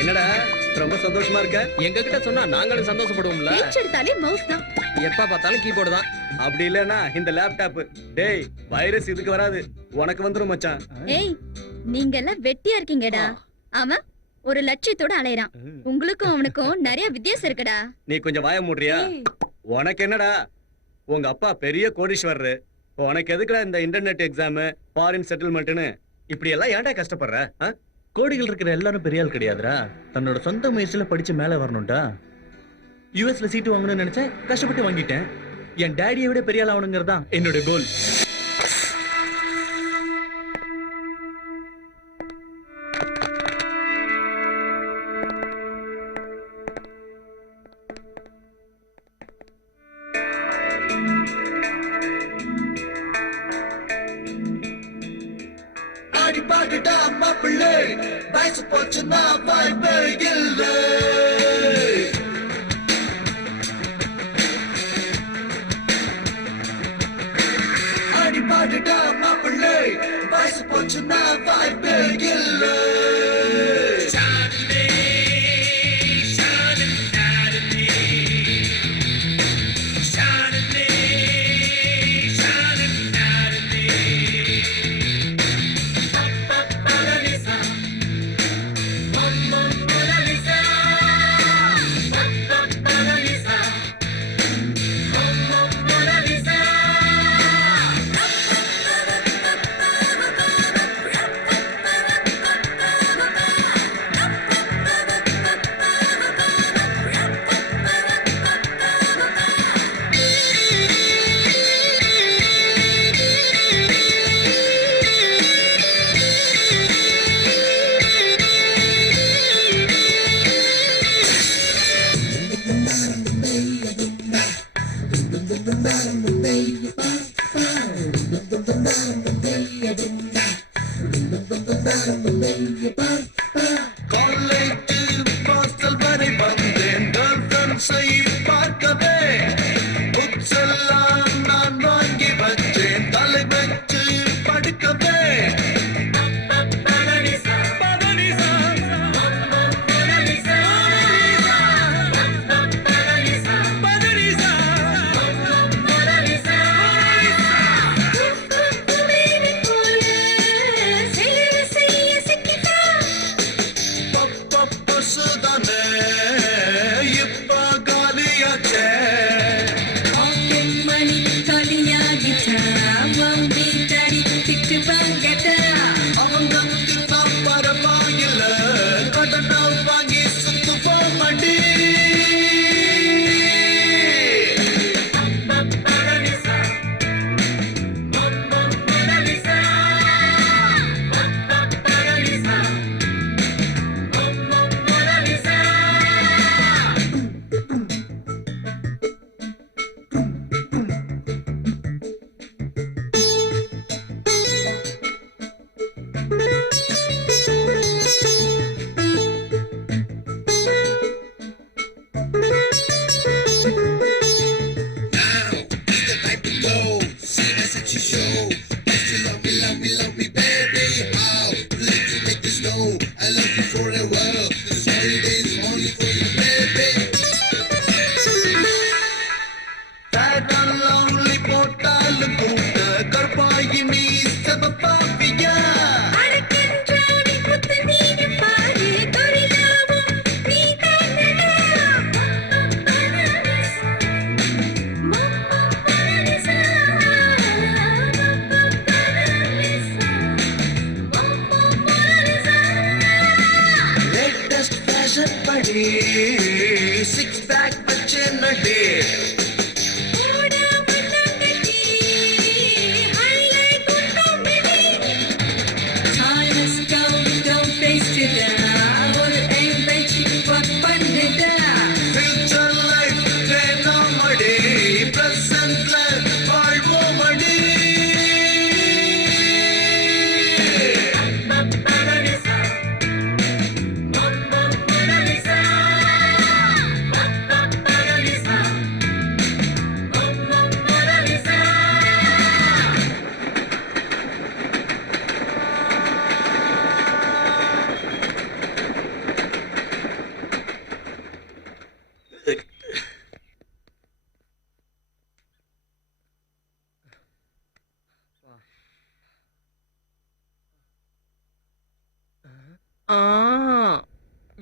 என்னடா ரொம்ப சந்தோஷமா இருக்க? எங்க கிட்ட சொன்னா நாங்களும் சந்தோஷப்படுவோம்ல. எடுத்தாலே மவுஸ் தான், எப்ப பார்த்தாலும் கீபோர்டு தான். அப்படி இல்லனா இந்த லேப்டாப். டேய் வைரஸ் இதுக்கு வராது, உனக்கு வந்துரும் மச்சான். ஏய் நீங்க எல்லாம் வெட்டியா இருக்கீங்கடா. ஆமா ஒரு லட்சியத்தோட அலையறான். உங்களுக்கும் அவனுக்கும் நிறைய வித்தியாசம் இருக்குடா. நீ கொஞ்சம் வாய மூடுறியா? உனக்கு என்னடா, உங்க அப்பா பெரிய கோடீஸ்வரர். உனக்கு எதுக்குடா இந்த இன்டர்நெட் எக்ஸாம், ஃபாரின் செட்டில்மெண்ட்னு இப்படி எல்லாம் ஏன்டா கஷ்டப்படுற? கோடிகள் இருக்கிற எல்லாரும் பெரிய ஆள் கிடையாதுடா. தன்னோட சொந்த முயற்சியில படிச்சு மேல வரணும்டா. யுஎஸ்ல சீட்டு வாங்கணும்னு நினைச்சேன், கஷ்டப்பட்டு வாங்கிட்டேன். என் டாடியை விட பெரிய ஆள் ஆகணுங்கிறதா என்னோட கோல். பாடுடா மாப்பிள்ளை, வயசு போச்சுன்னா வாய்ப்பே இல்லை. அடி பாடுடா மாப்பிள்ளை, வயசு போச்சுன்னா வாய்ப்பே இல்லை.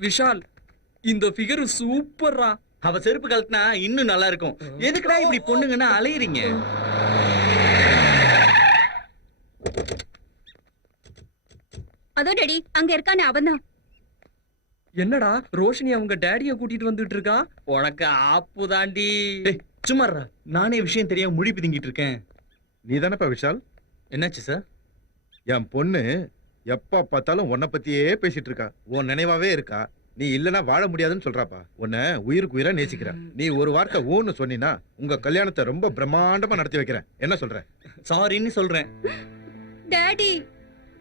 விஷால் இந்த ஃபிகர் சூப்பர்ரா. அவ செருப்பு கழட்டினா இன்னும் நல்லா இருக்கும். எதுக்குடா இப்படி பொண்ணுங்கன்னா அலையறீங்க? அதோ டாடி அங்க இருக்கானே அவன்தான். என்னடா ரோஷினி அவங்க டேடிய கூட்டிட்டு வந்துட்டு இருக்கா? உனக்கு ஆப்பு தாண்டி. டேய் சும்மாறா, நானே விஷயம் தெரியாம முழி பிதுங்கிட்டு இருக்கேன். நீ தானப்பா விஷால்? என்னாச்சு சார்? என் பொண்ணு எப்ப பார்த்தாலும் உன்னை பத்தியே பேசிட்டு இருக்கா. உன் நினைவாவே இருக்கா. நீ இல்லனா வாழ முடியாதுன்னு சொல்றாப்பா. உன்னை உயிருக்கு உயிரா நேசிக்கிறா. நீ ஒரு வார்த்தை ஊன்னு சொன்னீனா உங்க கல்யாணத்தை ரொம்ப பிரம்மாண்டமா நடத்தி வைக்கிறேன். என்ன சொல்ற? சாரின்னு சொல்றேன். டாடி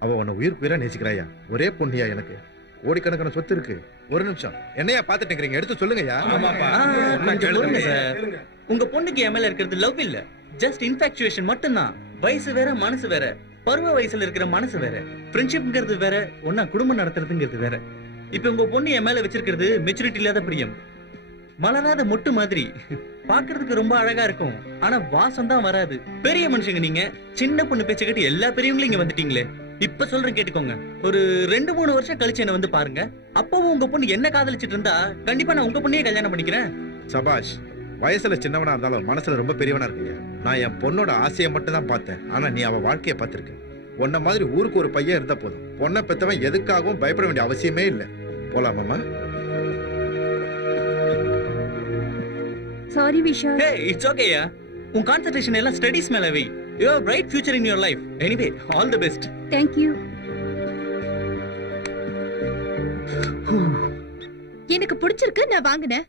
அவ உன்னை உயிருக்கு உயிரா நேசிக்கிறாயா. ஒரே பொண்ணியா எனக்கு. கோடிக்கணக்கான சொத்து இருக்கு. ஒரு நிமிஷம் என்னையா பாத்துட்டு இருக்கீங்க? எடுத்து சொல்லுங்கய்யா. கொஞ்சம் பொறுங்க சார். உங்க பொண்ணுக்கு என் மேல இருக்கிறது லவ் இல்ல, ஜஸ்ட் இன்ஃபாக்சுவேஷன் மட்டும்தான். வயசு வேற மனசு வேற. பருவ வயசுல இருக்கிற மனசு வேற. ஃப்ரெண்ட்ஷிப்ங்கிறது வேற, ஒன்னா குடும்பம் நடத்துறதுங்கிறது வேற. இப்ப உங்க பொண்ணு என் மேல வச்சிருக்கிறது மெச்சூரிட்டி இல்லாத பிரியம். மலராத மொட்டு மாதிரி. பாக்குறதுக்கு ரொம்ப அழகா இருக்கும், ஆனா வாசம் தான் வராது. பெரிய மனுஷங்க நீங்க. சின்ன பொண்ணு பேச்ச கேட்டு எல்லா பெரியவங்களும் இங்க வந்துட்டீங்களே. இப்ப சொல்றேன் கேட்டுக்கோங்க. ஒரு 2-3 வருஷம் கழிச்சு என்ன வந்து பாருங்க. அப்பவும் உங்க பொண்ணு என்ன காதலிச்சிட்டு இருந்தா கண்டிப்பா நான் உங்க பொண்ணையே கல்யாணம் பண்ணிக்கிறேன். சபாஷ். வயசுல சின்னவனா இருந்தாலும் மனசுல ரொம்ப பெரியவனா இருக்கியா. நான் என் பொண்ணோட ஆசையை மட்டும் தான் பார்த்தேன். ஆனா நீ அவ வாழ்க்கைய பார்த்திருக்க. உன்ன மாதிரி ஊருக்கு ஒரு பையன் இருந்தா போதும். பொண்ணை பெத்தவன் எதுக்காகவும் பயப்பட வேண்டிய அவசியமே இல்லை. போலாமாமா? Sorry Vishal. Hey, it's okay யா. உன் கான்சென்ட்ரேஷன் எல்லாம் ஸ்டடீஸ் மேல வை. You have a bright future in your life. Anyway, all the best. Thank you. எனக்கு பிடிச்சிருக்கு, நான் வாங்குனேன்.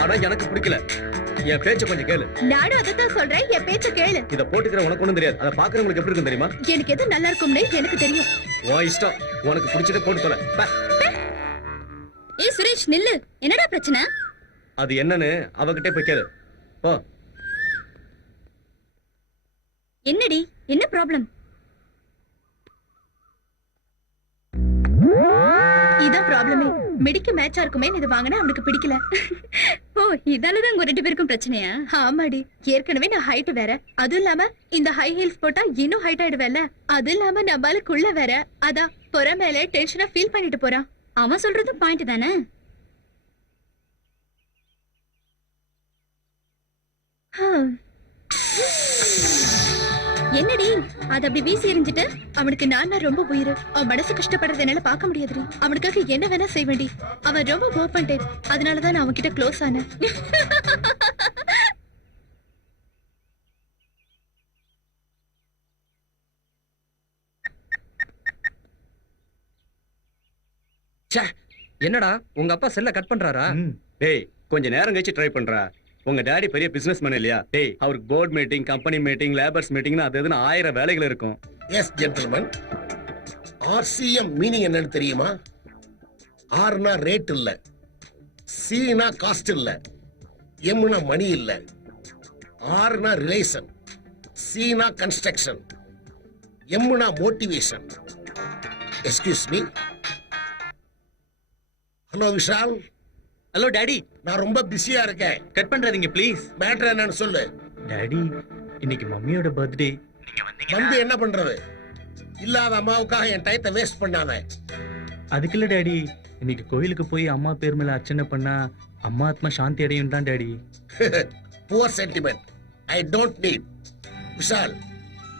ஆனா எனக்கு பிடிக்கல. என் பேச்ச கொஞ்சம் கேளு. நானும் அதான் சொல்றேன், என் பேச்ச கேளு. இத போட்டுக்கிற உனக்கு ஒண்ணும் தெரியாது. அத பாக்குறவங்களுக்கு எப்படி இருக்கும் தெரியுமா? எனக்கு எது நல்லா இருக்கும்னு எனக்கு தெரியும். உன் இஷ்டம். உனக்கு பிடிச்சதை போட்டு தொலை. ஏய் சுரேஷ் நில்லு. என்னடா பிரச்சனை? அது என்னன்னு அவகிட்ட போய் கேளு. போ. என்னடி, என்ன ப்ராப்ளம்? இதான் ப்ராப்ளமே. மெடிக்கு மேட்சா இருக்குமே இது வாங்கினா அவனுக்கு பிடிக்கல. ஓ இதாலதான் உங்க 2 பேருக்கும் பிரச்சனையா? ஆமாடி, ஏற்கனவே நான் ஹைட் வேற. அதுவும் இல்லாம இந்த ஹை ஹீல்ஸ் போட்டா இன்னும் ஹைட் ஆயிடுவேல்ல. அது இல்லாம நம்மளுக்குள்ள வேற. அதான் புற மேல டென்ஷனா ஃபீல் பண்ணிட்டு போறான். அவன் சொல்றது பாயிண்ட் தானே. என்னடி அது அப்படி வீசி எறிஞ்சிட்டு? அவனுக்கு நான் ரொம்ப உயிர். அவன் மனசு கஷ்டப்படுறது என்னால பார்க்க முடியாதுடி. அவனுக்காக என்ன வேணா செய்வேண்டி. அவன் ரொம்ப ஓப்பன் டைப். அதனாலதான் நான் அவன்கிட்ட க்ளோஸ் ஆனேன். என்னடா உங்க அப்பா செல்ல கட் பண்றாரா? டேய் கொஞ்ச நேரம் கழிச்சு ட்ரை பண்றா. உங்க டாடி பெரிய பிசினஸ் மேன் இல்லையா? டேய் அவருக்கு board meeting, company meeting, labours மீட்டிங்னு அது எதுன்னு 1000 வேலைகள் இருக்கும். S gentleman. RCM மீனிங் என்னன்னு தெரியுமா? ஆர்னா ரேட் இல்ல, சீனா காஸ்ட் இல்ல, எம்னா மணி இல்ல, ஆர்னா ரிலேஷன், சீனா கன்ஸ்ட்ரக்ஷன், எம்னா motivation. Excuse me. Hello Vishal. Hello daddy. நான் ரொம்ப பிஸியா இருக்கேன். Cut பண்றாதீங்க please. மேட்டர் என்னன்னு சொல்லு. டாடி இன்னைக்கு மம்மியோட பர்த்டே. வந்து என்ன பண்றது? இல்லாத அம்மாவுக்காக என் டயத்தை வேஸ்ட் பண்ணாத. அதுக்கு இல்ல டாடி, இன்னைக்கு கோயிலுக்கு போய் அம்மா பேர் மேல அர்ச்சனை பண்ணா அம்மா ஆத்மா சாந்தி அடையும் தான் daddy. Poor sentiment. I don't need. Vishal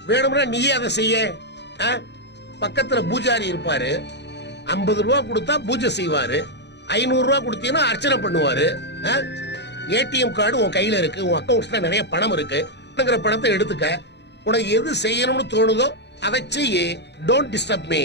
வேணும்னா நீயே அதை செய்ய. பக்கத்துல பூஜாரி இருப்பாரு. 50 ரூபா கொடுத்தா பூஜை செய்வாரு. 500 ரூபா கொடுத்தீங்கன்னா அர்ச்சனை பண்ணுவாரு. ஏடிஎம் கார்டு உன் கையில இருக்கு. உன் அக்கௌண்ட்ஸ்ல நிறைய பணம் இருக்கு. பணத்தை எடுத்துக்க. உனக்கு எது செய்யணும்னு தோணுதோ அதை செய்ய. Don't disturb me.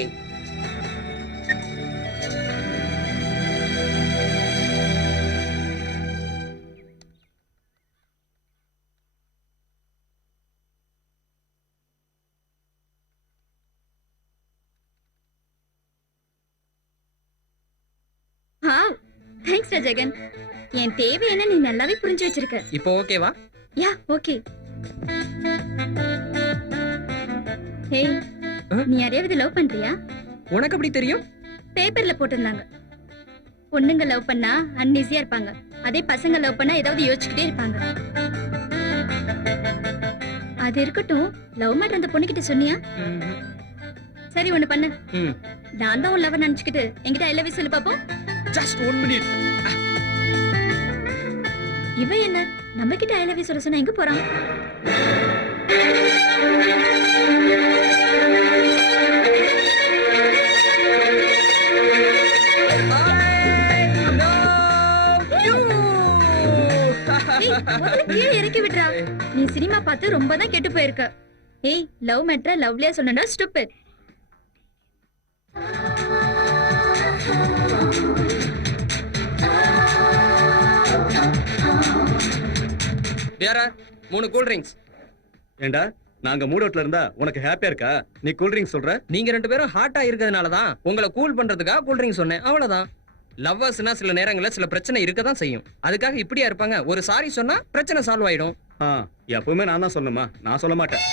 Thanks Jagan. என் தேவை என்ன நீ நல்லாவே புரிஞ்சு வச்சிருக்க. இப்போ ஓகேவா? Yeah okay. ஹேய், நீ யாரையாவது லவ் பண்றியா? உனக்கு எப்படி தெரியும்? பேப்பர்ல போட்டிருந்தாங்க. பொண்ணுங்க லவ் பண்ணா அன்ஈஸியா இருப்பாங்க, அதே பசங்க லவ் பண்ணா ஏதாவது யோசிச்சுக்கிட்டே இருப்பாங்க. அது இருக்கட்டும், லவ் மேட்டர் அந்த பொண்ணுகிட்ட சொன்னியா? சரி ஒண்ணு பண்ணு. நான் தான் உன் லவர் நினைச்சுக்கிட்டு என்கிட்ட ஐ லவ் யூ சொல்லு பாப்போம். Just 1 minute. இவன் என்ன நம்ம கிட்ட ஐ லவ் யூ சொல்ல சொன்னா எங்க போறான்? ஏய், முதல்ல கீழே இறக்கி விடுறா. நீ சினிமா பார்த்து ரொம்ப தான் கெட்டு போயிருக்க. ஏய், லவ் மேட்டரை லவ்லியா சொன்னா ஸ்டூபிட். டியரா 3 cool drinks. ஏண்டா நாங்க மூடோட்ல இருந்தா உனக்கு ஹாப்பியா இருக்கா? நீ கூல் ட்ரிங்க்ஸ் சொல்ற? நீங்க 2 பேரும் ஹாட்டா இருக்கிறதுனால தான் உங்களை கூல் பண்றதுக்காக கூல் ட்ரிங்க்ஸ் சொன்னேன், அவ்வளவுதான். லவ்வர்ஸ்னா சில நேரங்கள்ல சில பிரச்சனை இருக்க தான் செய்யும். அதுக்காக இப்படியா இருப்பாங்க? ஒரு சாரி சொன்னா பிரச்சனை சால்வ் ஆயிடும். ஆ, எப்பவுமே நான் தான் சொல்லணுமா? நான் சொல்ல மாட்டேன்.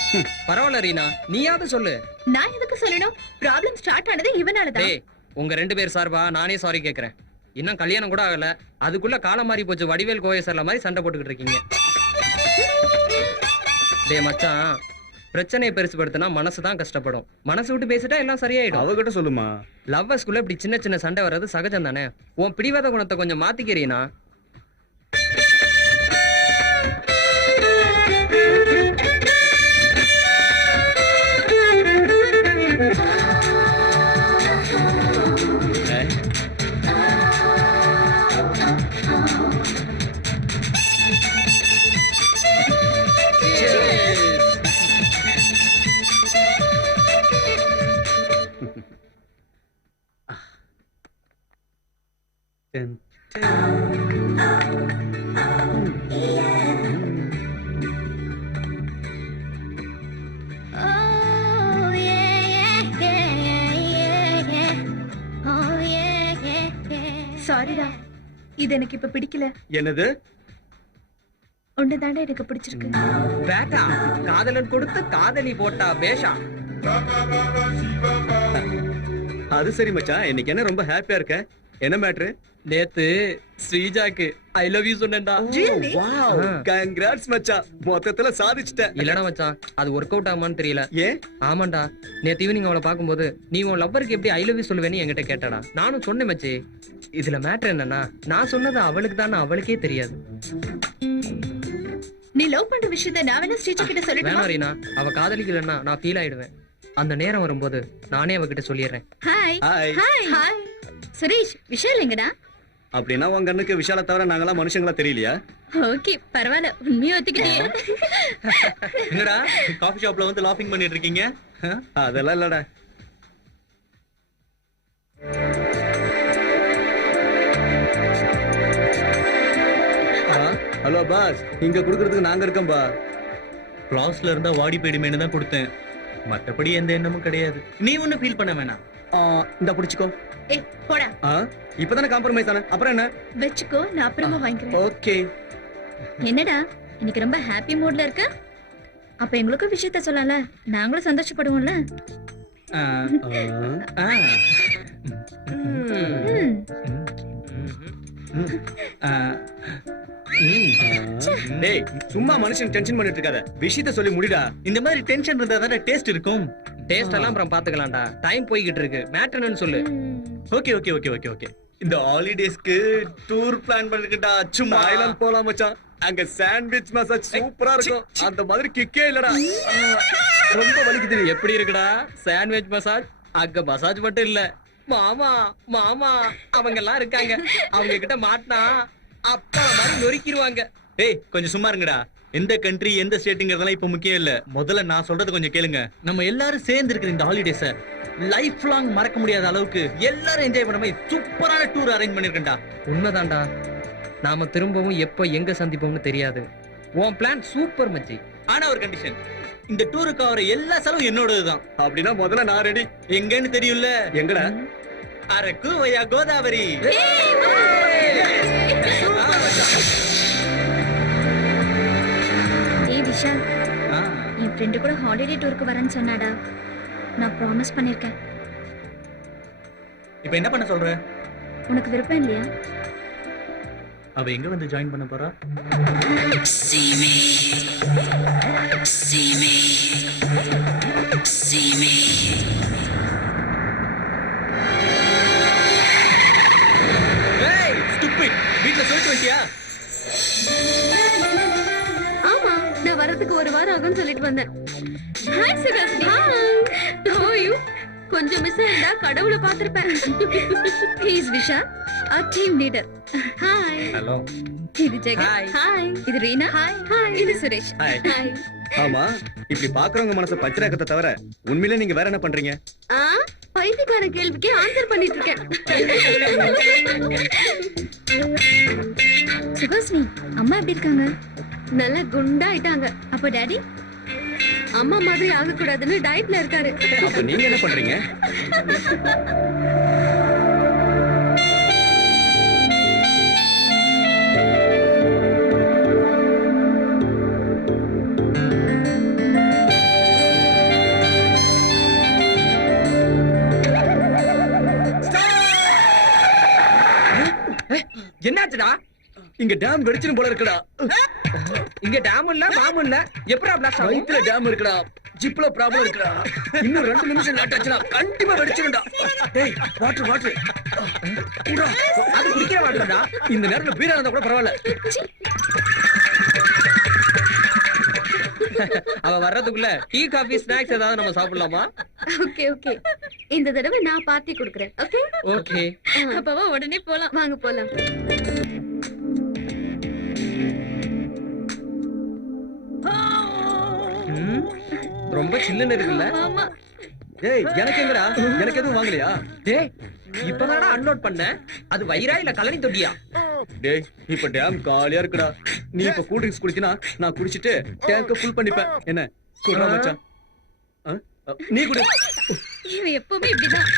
பரவாயில்ல ரீனா, நீயாவது சொல்லு. நான் எதுக்கு சொல்லணும்? ப்ராப்ளம் ஸ்டார்ட் ஆனது இவனால தான். டேய், உங்க 2 பேர் சார்பா நானே சாரி கேக்குறேன். இன்னும் கல்யாணம் கூட ஆகல, அதுக்குள்ள காலம் மாறி போச்சு. வடிவேல் கோயசர்ல மாதிரி சண்டை போட்டுக்கிட்டு இருக்கீங்க. டேய் மச்சான், பிரச்சனையை பெருசுபடுத்தினா மனசு தான் கஷ்டப்படும். மனசு விட்டு பேசிட்டா எல்லாம் சரியாயிடும். அவகிட்ட சொல்லுமா. லவ்வர்ஸ்குள்ள இப்படி சின்ன சின்ன சண்டை வர்றது சகஜம் தானே. உன் பிடிவாத குணத்தை கொஞ்சம் மாத்திக்கிறீனா? சாரிடா, இது எனக்கு இப்ப பிடிக்கல. என்னது? உன்னதாண்டா எனக்கு பிடிச்சிருக்கு. பேட்டா, காதலன் கொடுத்து காதலி போட்டா பேஷா. அது சரி மச்சான், இன்னைக்கு என்ன ரொம்ப ஹாப்பியா இருக்க? என்ன மேட்ரு? நேத்து ஸ்ரீஜாக்கு ஐ லவ் யூ சொன்னேன்டா. வாவ், கங்க்ராட்ஸ் மச்சான், மொத்தத்துல சாதிச்சிட்ட. இல்லடா மச்சான், அது ஒர்க் அவுட் ஆகுமான்னு தெரியல. ஏன்? ஆமாண்டா, நேத்து ஈவினிங் அவளை பாக்கும்போது நீ உன் லவ்வருக்கு எப்படி ஐ லவ் யூ சொல்லுவேன்னு என்கிட்ட கேட்டாடா. நானும் சொன்னேன் மச்சி. இதுல மேட்டர் என்னன்னா, நான் சொன்னது அவளுக்கு தானே அவளுக்கே தெரியாது. நீ லவ் பண்ற விஷயத்தை நான் வேணா ஸ்ரீஜா கிட்ட சொல்லட்டுமா? வேணாம் ரீனா, அவ காதலிக்கலன்னா நான் ஃபீல் ஆயிடுவேன். அந்த நேரம் வரும்போது நானே அவகிட்ட சொல்லிடுறேன். Hi hi. Hi hi. Suresh, விஷயம் எங்கடா? அப்படின்னா உங்க கண்ணுக்கு விஷால தவிர நாங்கெல்லாம் மனுஷங்களா தெரியலையா? ஓகே, பரவாயில்ல, உண்மையை ஒத்துக்கிட்டியே. என்னடா காஃபி ஷாப்ல வந்து லாஃபிங் பண்ணிட்டு இருக்கீங்க? அதெல்லாம் இல்லடா. ஹலோ பாஸ், இங்க குடுக்கறதுக்கு நாங்க இருக்கோம்பா. கிளாஸ்ல இருந்தா வாடி போயிடுமேனு தான் கொடுத்தேன். மத்தபடி எந்த எண்ணமும் கிடையாது. நீ ஒன்னும் ஃபீல் பண்ண வேணாம். இந்த புடிச்சுக்கோ. ஏய், போடா. இப்பதானே காம்ப்ரமைஸ் ஆன, அப்புறம் என்ன? வெச்சுக்கோ, நான் அப்புறமா வாங்கிக்கிறேன். ஓகே. என்னடா இன்னைக்கு ரொம்ப ஹாப்பி மூட்ல இருக்க? அப்ப எங்களுக்கும் விஷயத்த சொல்லல, நாங்களும் சந்தோஷப்படுவோம்ல. டேய், சும்மா மனுஷன் டென்ஷன் பண்ணிட்டு இருக்காத, விஷயத்த சொல்லி முடிடா. இந்த மாதிரி டென்ஷன் இருந்தா தானே டேஸ்ட் இருக்கும். டேஸ்ட் எல்லாம் அப்புறம் பாத்துக்கலாம்டா. டைம் போய்கிட்டு இருக்கு. மேட்டர் என்னன்னு சொல்லு. Okay okay okay okay okay. இந்த ஹாலிடேஸ்க்கு டூர் பிளான் பண்ணிருக்கடா. சும்மா தாய்லாந்து போலாம் மச்சான். அங்க சாண்ட்விச் மசாஜ் சூப்பரா இருக்கும். அந்த மாதிரி கிக்கே இல்லடா. ரொம்ப வலிக்குது. எப்படி இருக்குடா சாண்ட்விச் மசாஜ்? அங்க மசாஜ் மட்டும் இல்ல, மாமா மாமா அவங்க எல்லாம் இருக்காங்க. அவங்க கிட்ட மாட்டினா அப்பா மாதிரி நொறுக்கிடுவாங்க. ஏய், கொஞ்சம் சும்மா இருங்கடா. எந்த கண்ட்ரி எந்த ஸ்டேட்டுங்கிறதெல்லாம் இப்ப முக்கியம் இல்ல. முதல்ல நான் சொல்றது கொஞ்சம் கேளுங்க. நம்ம எல்லாரும் சேர்ந்து இருக்கிற இந்த ஹாலிடேஸ லைஃப் லாங் மறக்க முடியாத அளவுக்கு எல்லாரும் என்ஜாய் பண்ண மாதிரி சூப்பரான டூர் அரேஞ்ச் பண்ணிருக்கேன்டா. உண்மைதான்டா, நாம திரும்பவும் எப்ப எங்க சந்திப்போம்னு தெரியாது. உன் பிளான் சூப்பர் மச்சி. ஆனா ஒரு கண்டிஷன், இந்த டூருக்கு ஆகிற எல்லா செலவும் என்னோடதுதான். அப்படின்னா முதல்ல நான் ரெடி. எங்கன்னு தெரியும்ல? எங்கடா? அரக்கு வயா கோதாவரி. ஏய் விஷால், என் ஃப்ரெண்டு கூட ஹாலிடே டூருக்கு வரேன்னு சொன்னாடா. நான் ப்ராமிஸ் பண்ணிருக்கேன். இப்ப என்ன பண்ண சொல்ற? உனக்கு விருப்பம் இல்லையா? அவ எங்க வந்து ஜாயின் பண்ண போறா? See me, see me, see me. வந்துட்டியா? ஆமா நான் வரதுக்கு ஒரு வாரம் ஆகும்னு சொல்லிட்டு வந்தேன். Hi Suhasini. How are you? கொஞ்சம் மிஸ் ஆயிருந்தா கடவுளை பார்த்திருப்பேன். He's Vishal, our team leader. Hi. Hello. இது ஜெகன். Hi. Hi. இது ரீனா. Hi. Hi. இது சுரேஷ். Hi. Hi. ஆமா, இப்படி பாக்குறவங்க மனச பச்சராக்கத்தை தவிர உண்மையிலே நீங்க வேற என்ன பண்றீங்க? ஆ பைத்தியக்கார கேள்விக்கு ஆன்சர் பண்ணிட்டு இருக்கேன். சுகாசினி, அம்மா எப்படி இருக்காங்க? நல்லா குண்டா ஆயிட்டாங்க. அப்ப டாடி அம்மா மாதிரி ஆகக்கூடாதுன்னு டயட்ல இருக்காரு. அப்ப நீங்க என்ன பண்றீங்க? என்னாச்சுடா? இங்க டேம் வெடிச்சிரும் போல இருக்குடா. இங்க டேம் இல்ல பாம்பு இல்ல, எப்படா பிளாஸ்ட் ஆகும்? வயித்துல டேம் இருக்குடா. ஜிப்ல ப்ராப்ளம் இருக்குடா. இன்னும் 2 நிமிஷம் லேட் ஆச்சுனா கண்டிப்பா வெடிச்சிரும்டா. டேய், வாட்டர் வாட்டர். அது குடிக்கிற மாட்டேடா. இந்த நேரத்துல பீரா இருந்தா கூட பரவாயில்ல. அவ வர்றதுக்குள்ள டீ காபி ஸ்நாக்ஸ் ஏதாவது நம்ம சாப்பிடலாமா? ஓகே ஓகே, இந்த தடவை நான் பார்ட்டி கொடுக்கறேன். Okay okay. அப்பவா உடனே போலாம். வாங்க போலாம். ரொம்ப சில்லுன்னு இருக்குல்ல? ஆமா. டேய், எனக்கு எங்கடா? எனக்கு எதுவும் வாங்கலையா? டேய், இப்பதானடா அன்லோட் பண்ண. அது வயிறா இல்ல கலனி தொட்டியா? டேய், இப்ப டேம் காலியா இருக்குடா. நீ இப்ப கூல் ட்ரிங்க்ஸ் குடிச்சினா நான் குடிச்சிட்டு டேங்க ஃபுல் பண்ணிப்பேன். என்ன குடுறா மச்சான்? நீ குடி. இவன் எப்பவுமே இப்படிதான்.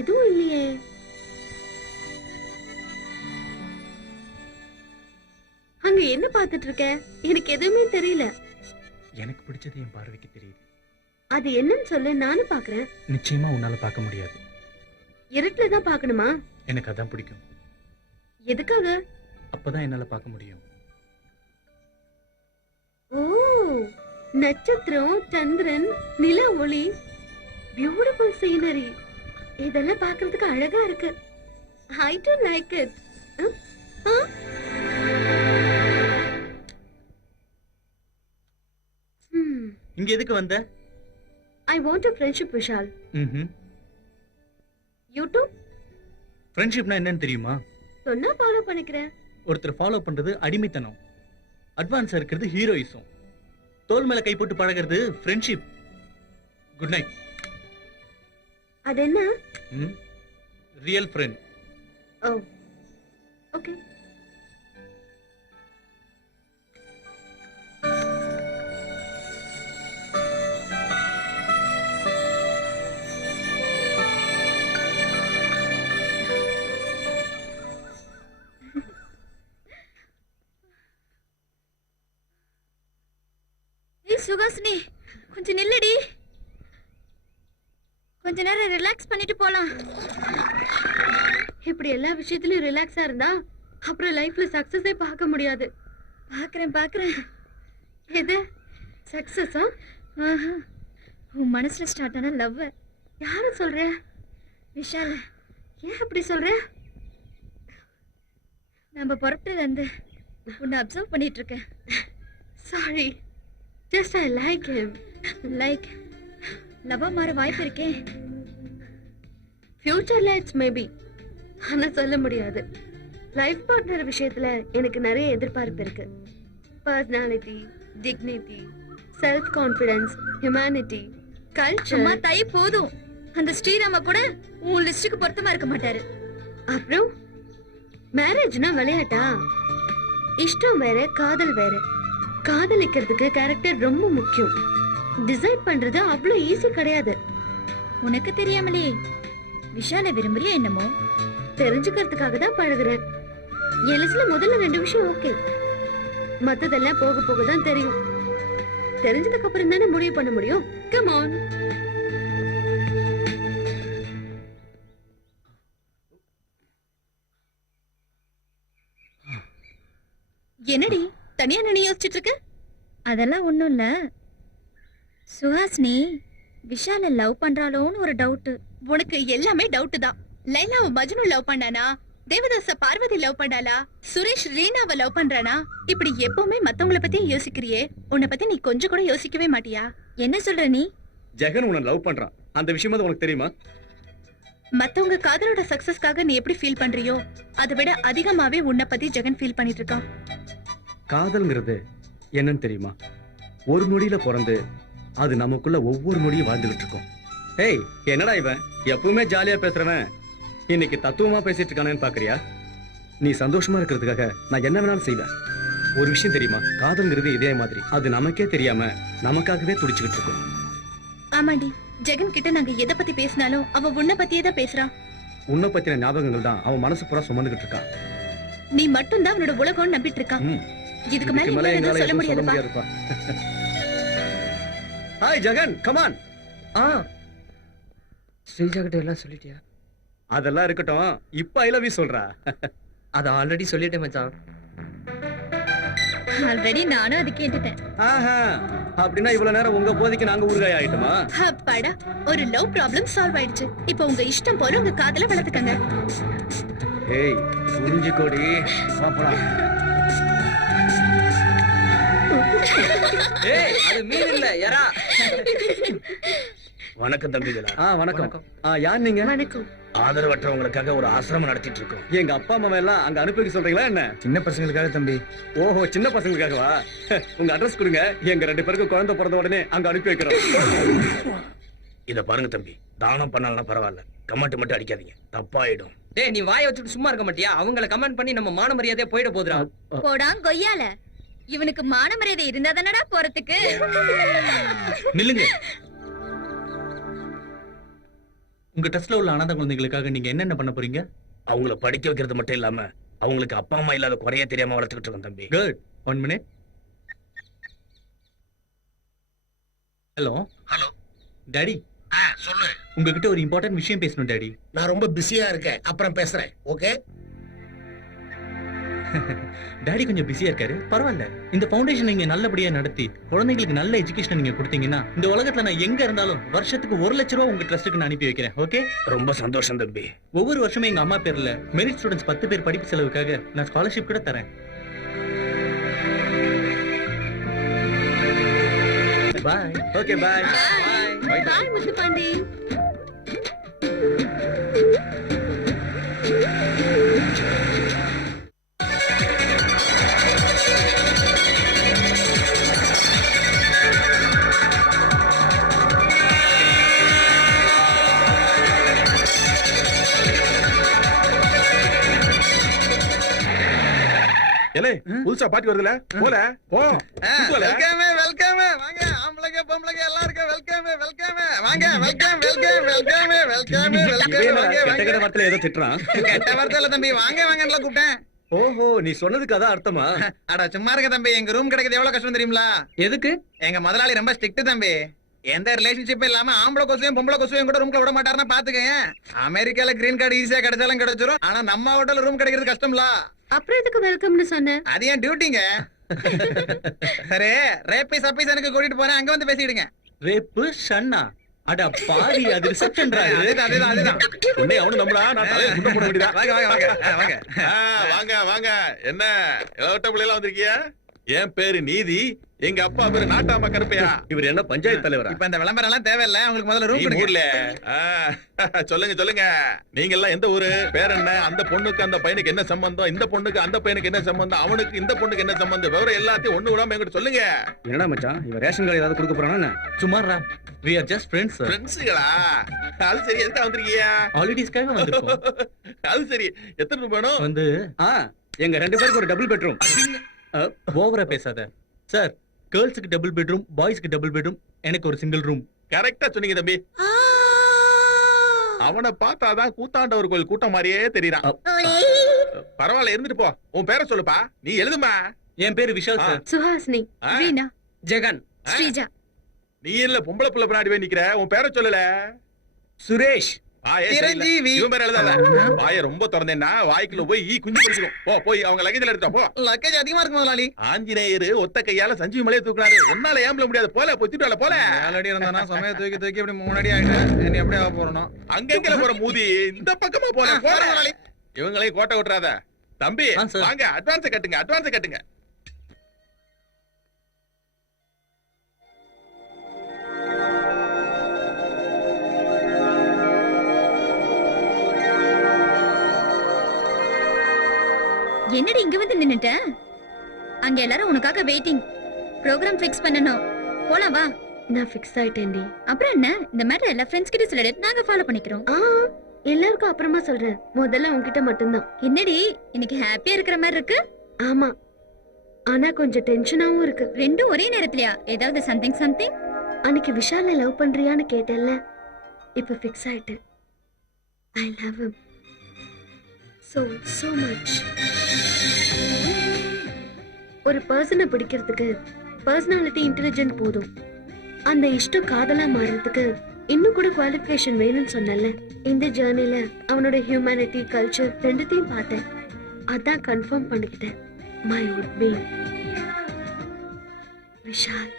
எதுவும் இல்லையே. அங்க என்ன பார்த்துட்டு இருக்க? எனக்கு எதுவுமே தெரியல. எனக்கு பிடிச்சது என் பார்வைக்கு தெரியுது. அது என்னன்னு சொல்லு, நானும் பாக்குறேன். நிச்சயமா உன்னால பார்க்க முடியாது. இருட்டுல தான் பார்க்கணுமா? எனக்கு அதான் பிடிக்கும். எதுக்காக? அப்பதான் என்னால பார்க்க முடியும். ஓ, நட்சத்திரம், சந்திரன், நில ஒளி, பியூட்டிஃபுல் சீனரி, இதெல்லாம் பார்க்கிறதுக்கு அழகா இருக்கு. ஐ டு லைக் இட். இங்க எதுக்கு வந்த? I want a friendship, Vishal. You too? ஃப்ரெண்ட்ஷிப்னா என்னன்னு தெரியுமா? சொன்னா ஃபாலோ பண்ணிக்கிறேன். ஒருத்தர் ஃபாலோ பண்றது அடிமைத்தனம், அட்வான்ஸா இருக்கிறது ஹீரோயிசம், தோல் மேல கை போட்டு பழகிறது ஃப்ரெண்ட்ஷிப். Good night. அது என்ன? Real friend. Oh, okay. Suhasini, கொஞ்சம் நில்லுடி. கொஞ்ச நேரம் ரிலாக்ஸ் பண்ணிட்டு போலாம். இப்படி எல்லா விஷயத்திலயும் ரிலாக்ஸா இருந்தா அப்புறம் லைஃப்ல சக்சஸே பார்க்க முடியாது. பாக்குறேன். எது சக்சஸா? உன் மனசுல ஸ்டார்ட் ஆன லவ் யார சொல்ற? விஷால். ஏன் அப்படி சொல்ற? நம்ம புறப்பட்டதுல இருந்து உன்னை அப்சர்வ் பண்ணிட்டு இருக்கேன். Sorry, just I like him. Like லவ்வா மாற வாய்ப்பு இருக்கே. ஃபியூச்சர்ல இட்ஸ் மேபி, ஆனா சொல்ல முடியாது. லைஃப் பார்ட்னர் விஷயத்துல எனக்கு நிறைய எதிர்பார்ப்பு இருக்கு. Personality, dignity, self confidence, humanity, culture. தை போதும். அந்த ஸ்ரீராம கூட உன் லிஸ்டுக்கு பொருத்தமா இருக்க மாட்டாரு. அப்புறம் மேரேஜ்னா விளையாட்டா? இஷ்டம் வேற, காதல் வேற. காதலிக்கிறதுக்கு கேரக்டர் ரொம்ப முக்கியம். டிசைட் பண்றது அவ்வளவு ஈஸி கிடையாது. உனக்கு தெரியாமலே விஷால விரும்புறியா என்னமோ? தெரிஞ்சுக்கிறதுக்காக தான் பழகுறேன். எலிஸ்ல முதல்ல 2 விஷயம் ஓகே, மத்ததெல்லாம் போக போக தான் தெரியும். தெரிஞ்சதுக்கு அப்புறம் தானே முடிவு பண்ண முடியும். Come on. என்னடி தனியா நின்னு யோசிச்சுட்டு இருக்க? அதெல்லாம் ஒண்ணும் இல்ல சுஹாசினி. விஷால லவ் பண்றாளோன்னு ஒரு டவுட். உனக்கு எல்லாமே டவுட் தான். லைலாவை மஜ்னு லவ் பண்ணானா? தேவதாச பார்வதி லவ் பண்ணாளா? சுரேஷ் ரீனாவை லவ் பண்றானா? இப்படி எப்பவுமே மத்தவங்கள பத்தி யோசிக்கிறியே, உன்னை பத்தி நீ கொஞ்சம் கூட யோசிக்கவே மாட்டியா? என்ன சொல்ற நீ? ஜெகன் உன்னை லவ் பண்றான், அந்த விஷயம் உனக்கு தெரியுமா? மத்தவங்க காதலோட சக்சஸ்க்காக நீ எப்படி ஃபீல் பண்றியோ அதை விட அதிகமாவே உன்னை பத்தி ஜெகன் ஃபீல் பண்ணிட்டு இருக்கான். காதல்ங்கிறது என்னன்னு தெரியுமா? ஒரு நொடியில பிறந்து அது நமக்குள்ள ஒவ்வொரு நொடியும் வாழ்ந்துகிட்டு இருக்கோம். ஏய், என்னடா இவன் எப்பவுமே ஜாலியா பேசுறவன் இன்னைக்கு தத்துவமா பேசிட்டு இருக்கானேன்னு பாக்குறியா? நீ சந்தோஷமா இருக்கிறதுக்காக நான் என்ன வேணாலும் செய்வேன். ஒரு விஷயம் தெரியுமா? காதல்ங்கிறது இதே மாதிரி, அது நமக்கே தெரியாம நமக்காகவே துடிச்சுக்கிட்டு இருக்கும். ஆமாண்டி, ஜெகன் கிட்ட நாங்க எதை பத்தி பேசினாலும் அவ உன்னை பத்தியே தான் பேசுறான். உன்னை பத்தின ஞாபகங்கள் தான் அவன் மனசு பூரா சுமந்துகிட்டு இருக்கான். நீ மட்டும் தான் அவனோட உலகம்னு நம்பிட்டு இருக்கான். இதுக்கு மேல என்னால எதுவும் சொல்ல முடியாதுப்பா. Hi Jagan, come on. Sreeja கிட்ட எல்லாம் சொல்லிட்டியா? அதெல்லாம் இருக்கட்டும், இப்ப ஐ லவ் யூ சொல்றா. அத ஆல்ரெடி சொல்லிட்டேன் மச்சான். ஆல்ரெடி நானும் அது கேட்டுட்டேன். ஆஹா, அப்படின்னா இவ்வளவு நேரம் உங்க போதைக்கு நாங்க ஊறுகாய் ஆயிட்டுமா? அப்பாடா, ஒரு லவ் ப்ராப்ளம் சால்வ் ஆயிடுச்சு. இப்போ உங்க இஷ்டம் போல உங்க காதல வளர்த்துக்கங்க. ஏய், புரிஞ்சுக்கோடி. பாப்பலாம். ஏய், அது மீன் இல்ல, எறா. வணக்கம் தம்பிகளா. வணக்கம். யார் நீங்க? வணக்கம். ஆதரவற்றவங்களுக்காக ஒரு ஆசிரமம் நடத்திட்டு இருக்கோம். எங்க அப்பா அம்மா எல்லாம் அங்க அனுப்பி வைக்க சொல்றீங்களா என்ன? சின்ன பசங்களுக்காக தம்பி. ஓஹோ, சின்ன பசங்களுக்காகவா? உங்க அட்ரஸ் கொடுங்க, எங்க 2 பேருக்கு குழந்தை பிறந்த உடனே அங்க அனுப்பி வைக்கிறோம். இத பாருங்க தம்பி, தானம் பண்ணாலும் பரவாயில்ல, கமெண்ட் மட்டும் அடிக்காதீங்க, தப்பாயிடும். டேய், நீ வாயை வச்சுட்டு சும்மா இருக்க மாட்டியா? அவங்கள கமெண்ட் பண்ணி நம்ம மான மரியாதையே போயிட போதுடா. போடாங் கொய்யால. இவனுக்கு மான மரியாதை இருந்தா தானடா போறதுக்கு. நில்லுங்க. உங்க ட்ரஸ்ட்ல உள்ள அனாதை குழந்தைகளுக்காக நீங்க என்னென்ன பண்ண போறீங்க? அவங்கள படிக்க வைக்கிறது மட்டும் இல்லாம அவங்களுக்கு அப்பா அம்மா இல்லாத குறைய தெரியாம வளர்த்துக்கிட்டு இருக்கோம் தம்பி. Good. 1 minute. Hello hello. Daddy, சொல்லு. உங்ககிட்ட ஒரு இம்பார்ட்டன்ட் விஷயம் பேசணும் டாடி. நான் ரொம்ப பிஸியா இருக்கேன், அப்புறம் பேசுறேன். ஓகே. டாடி கொஞ்சம் பிஸியா இருக்காரு, பரவாயில்ல. இந்த ஃபவுண்டேஷன் நீங்க நல்லபடியா நடத்தி குழந்தைகளுக்கு நல்ல எஜுகேஷன் நீங்க கொடுத்தீங்கன்னா இந்த உலகத்துல நான் எங்க இருந்தாலும் வருஷத்துக்கு 1 லட்சம் ரூபாய் உங்க ட்ரஸ்ட்டுக்கு நான் அனுப்பி வைக்கிறேன். ஓகே? ரொம்ப சந்தோஷம் தம்பி. ஒவ்வொரு வருஷமும் எங்க அம்மா பேர்ல மெரிட் ஸ்டூடெண்ட்ஸ் 10 பேர் படிப்பு செலவுக்காக நான் ஸ்காலர்ஷிப் கூட தரேன். Bye. Okay bye. Bye Muthu Pandi. ஏலே புதுசா பாட்டி வருதுல போல போ. வெல்கம் வெல்கம் வாங்க ஆம்பளைங்க பொம்பளைங்க எல்லாருக்கும் வெல்கம் வெல்கம் வாங்க வெல்கம் வெல்கம் வெல்கம் வெல்கம் கெட்ட கெட்ட வார்த்தையில ஏதோ திட்டுறான். கெட்ட வார்த்தை இல்ல தம்பி, வாங்க வாங்கன்னு கூப்பிட்டேன். ஓஹோ, நீ சொன்னதுக்கு அதான் அர்த்தமா? அட சும்மா இருக்க தம்பி, எங்க ரூம் கிடைக்கிறது எவ்வளவு கஷ்டம் தெரியுங்களா? எதுக்கு? எங்க முதலாளி ரொம்ப ஸ்ட்ரிக்ட் தம்பி. எந்த ரிலேஷன்ஷிப் இல்லாம ஆம்பளை கொசுவையும் பொம்பளை கொசுவையும் கூட ரூம்ல விட மாட்டாருன்னா பாத்துக்கங்க. அமெரிக்கால கிரீன் கார்டு ஈஸியா கிடைச்சாலும் கிடைச்சிரும், ஆனா நம்ம ஹோட்டல்ல ரூம் கிடைக்கிறது கஷ்டம்ல. அப்புறம் எதுக்கு வெல்கம்னு சொன்னேன்? அது ஏன் டியூட்டிங்க. சரி, ரேப்பீஸ் அப்பீஸ் எனக்கு கூட்டிட்டு போறேன், அங்க வந்து பேசிடுங்க. ரேப்பு ஷன்னா? அட பாவி, அது ரிசெப்ஷன்டா. அதுதான். உன்னை அவனு நம்புடா, நான் தலையில குண்ட போட வேண்டியதா. வாங்க வாங்க வாங்க வாங்க. வாங்க வாங்க. என்ன இளவட்ட பிள்ளைலாம் வந்திருக்கியா? என் பேரு நீதி, எங்க அப்பா பேரு நாட்டாம கருப்பையா. இவர் என்ன பஞ்சாயத்து தலைவரா? இப்ப இந்த விளம்பரம் எல்லாம் தேவையில்ல, உங்களுக்கு முதல்ல ரூம் கொடுங்க. ஊர்ல சொல்லுங்க சொல்லுங்க, நீங்க எல்லாம் எந்த ஊரு, பேர் என்ன, அந்த பொண்ணுக்கு அந்த பையனுக்கு என்ன சம்பந்தம், இந்த பொண்ணுக்கு அந்த பையனுக்கு என்ன சம்பந்தம், அவனுக்கு இந்த பொண்ணுக்கு என்ன சம்பந்தம், விவரம் எல்லாத்தையும் ஒண்ணு விடாம என்கிட்ட சொல்லுங்க. என்னடா மச்சான், இவன் ரேஷன் கார்டு ஏதாவது கொடுக்க போறானா? சுமாரா, we are just friends sir. ஃப்ரெண்ட்ஸுகளா? அது சரி, எதுக்கு வந்திருக்கீங்க? ஹாலிடேஸ்க்காக வந்திருக்கோம். அது சரி, எத்தனை ரூபாய் வேணும்? வந்து எங்க 2 பேருக்கு ஒரு டபுள் பெட்ரூம். ஓவரா பேசாத சார். கேர்ள்ஸுக்கு டபுள் பெட்ரூம், பாய்ஸ்க்கு டபுள் பெட்ரூம், எனக்கு ஒரு சிங்கிள் ரூம். கரெக்டா சொன்னீங்க தம்பி. அவனை பார்த்தாதான் கூத்தாண்டவர் கோயில் கூட்டம் மாதிரியே தெரியறான். பரவாயில்ல, இருந்துட்டு போ. உன் பேரை சொல்லுப்பா, நீ எழுதுமா. என் பேரு விஷால் சார். சுஹாசினி, வீணா, ஜெகன், ஸ்ரீஜா. நீ இல்ல பொம்பளை பிள்ளை பின்னாடி போய் நிக்கிற, உன் பேரை சொல்லல. சுரேஷ். சிரஞ்சீவி. இவன் பேர் எழுதாத. வாயை ரொம்ப திறந்தேன்னா வாய்க்குள்ள போய் ஈ குஞ்சு பிடிச்சிடும். போ, போய் அவங்க லக்கேஜ்ல எடுத்தா போ. லக்கேஜ் அதிகமா இருக்கு முதலாளி. ஆஞ்சநேயர் ஒத்த கையால சஞ்சீவி மலையை தூக்குறாரு, உன்னால ஏம்பல முடியாது. போல போய் தூக்கிட்டு போல. 4 அடி இருந்தானா சமய தூக்கி தூக்கி அப்படி 3 அடி ஆயிட்டு நீ அப்படியே போறணும். அங்கங்க போற மூதி இந்த பக்கமா போல. போற முதலாளி, இவங்களையும் கோட்டை விட்டுறாத. தம்பி sir. வாங்க, அட்வான்ஸ் கட்டுங்க, அட்வான்ஸ் கட்டுங்க. என்னடி இங்க வந்து நின்னுட்ட? அங்க எல்லாரும் உனக்காக வெயிட்டிங். ப்ரோகிராம் ஃபிக்ஸ் பண்ணனும். போலாம் வா. நான் ஃபிக்ஸ் ஆயிட்டேன்டி. அப்புறம் என்ன, இந்த மேட்டர் எல்லா ஃப்ரெண்ட்ஸ் கிட்ட சொல்லிடு, நாங்க ஃபாலோ பண்ணிக்கிறோம். எல்லாருக்கும் அப்புறமா சொல்றேன், முதல்ல உன்கிட்ட மட்டும்தான். என்னடி இன்னைக்கு ஹாப்பியா இருக்கிற மாதிரி இருக்கு? ஆமா, ஆனா கொஞ்சம் டென்ஷனாவும் இருக்கு. ரெண்டும் ஒரே நேரத்துலயா? ஏதாவது சம்திங்? அன்னைக்கு விஷால லவ் பண்றியான்னு கேட்டேன்ல, இப்ப ஃபிக்ஸ் ஆயிட்டேன். I love him so much. ஒரு பர்சனை பிடிக்கிறதுக்கு பர்சனாலிட்டி இன்டெலிஜென்ட் போதும். அந்த இஷ்டம் காதலா மாறுறதுக்கு இன்னும் கூட குவாலிஃபிகேஷன் வேணும்னு சொன்னல. இந்த ஜேர்னில அவனோட ஹியூமனிட்டி, கல்ச்சர் ரெண்டுத்தையும் பார்த்தேன். அதான் கன்ஃபார்ம் பண்ணிக்கிட்டேன். My would be Vishal.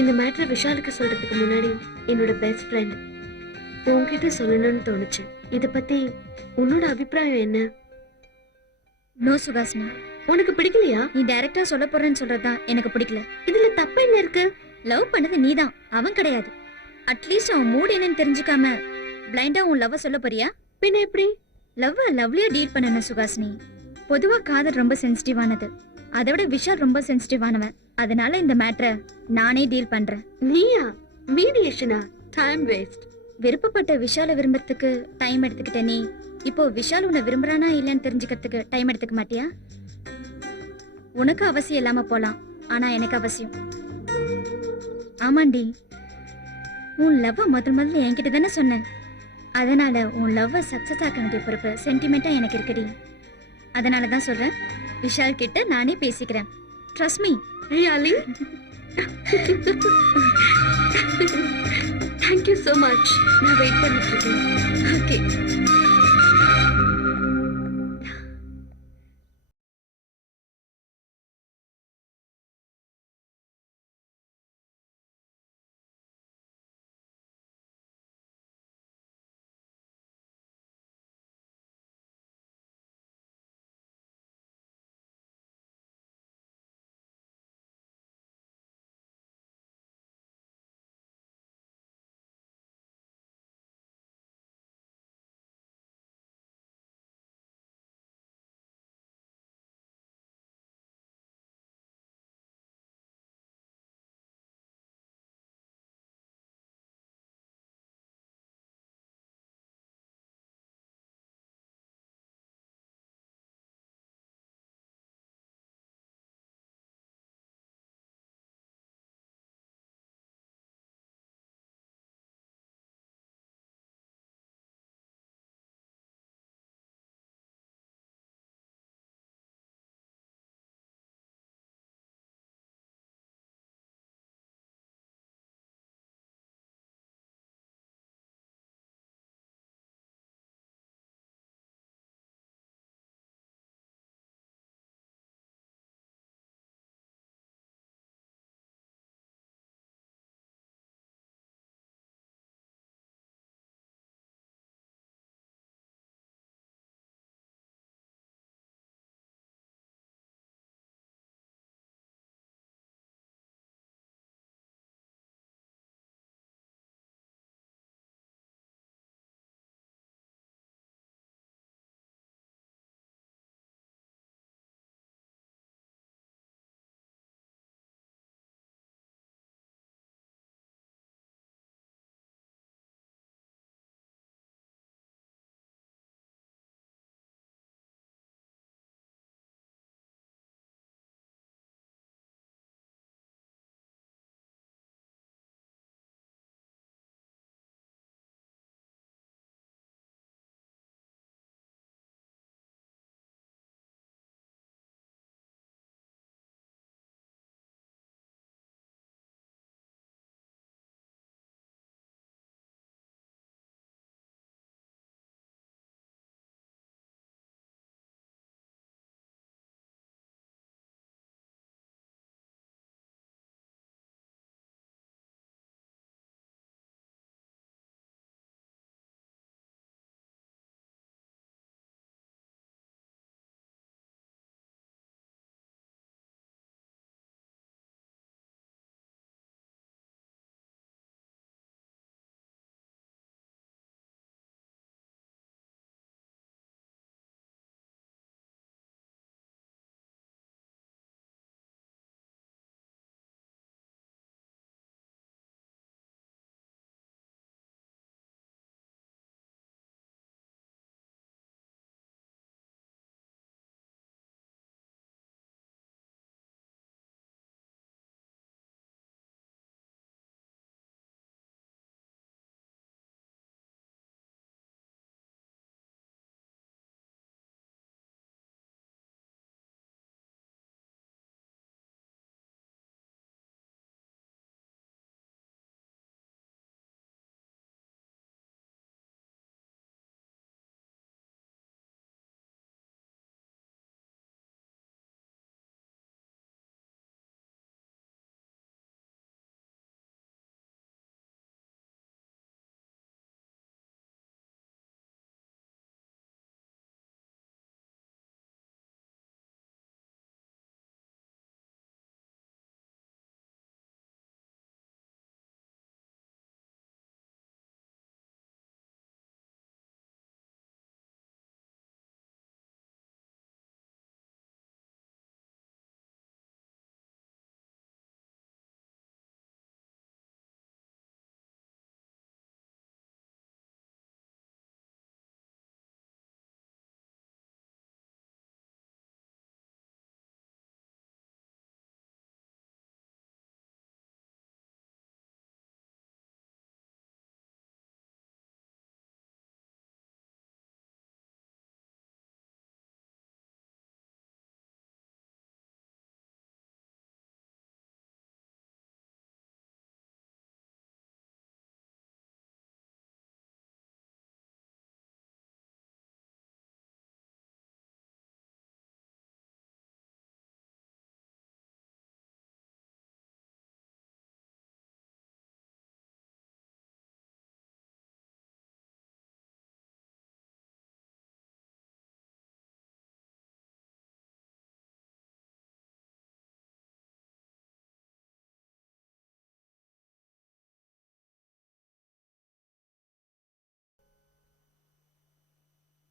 இந்த மேட்டரை விஷாலுக்கு சொல்றதுக்கு முன்னாடி என்னோட பெஸ்ட் ஃப்ரெண்ட் உன்கிட்ட சொல்லணும்னு தோணுச்சு. இத பத்தி உன்னோட அபிப்பிராயம் என்ன? நோ சுகாசினி, உனக்கு பிடிக்கலையா? நீ டைரக்டா சொல்ல போறேன்னு சொல்றதுதான் எனக்கு பிடிக்கல. இதுல தப்பு என்ன இருக்கு? லவ் பண்ணது நீதான், அவன் கிடையாது. அட்லீஸ்ட் அவன் மூட் என்னன்னு தெரிஞ்சுக்காம பிளைண்டா உன் லவ் சொல்ல போறியா? பின்ன எப்படி? லவ் லவ்லியா டீல் பண்ணணும் சுகாசினி. பொதுவா காதல் ரொம்ப சென்சிட்டிவானது, அதை விட விஷால் ரொம்ப சென்சிட்டிவானவன். அதனால இந்த மேட்டரை நானே டீல் பண்றேன். நீயா? மீடியேஷனா? Time waste. விருப்பப்பட்ட விஷால விரும்புறதுக்கு டைம் எடுத்துக்கிட்ட நீ இப்போ விஷால் உன்னை விரும்புறானா இல்லன்னு தெரிஞ்சுக்கிறதுக்கு டைம் எடுத்துக்க மாட்டியா? உனக்கு அவசியம் இல்லாம போலாம், ஆனா எனக்கு அவசியம். ஆமாண்டி, உன் லவ் முதல்ல என்கிட்ட தானே சொன்னேன். அதனால உன் லவ் சக்சஸ் ஆக்க வேண்டிய பொறுப்பு சென்டிமெண்டா எனக்கு இருக்குடி. அதனால தான் சொல்றேன், விஷால் கிட்ட நானே பேசிக்கிறேன். Trust me. Really? Thank you so much. நான் வெயிட் பண்ணிட்டு இருக்கேன். ஓகே.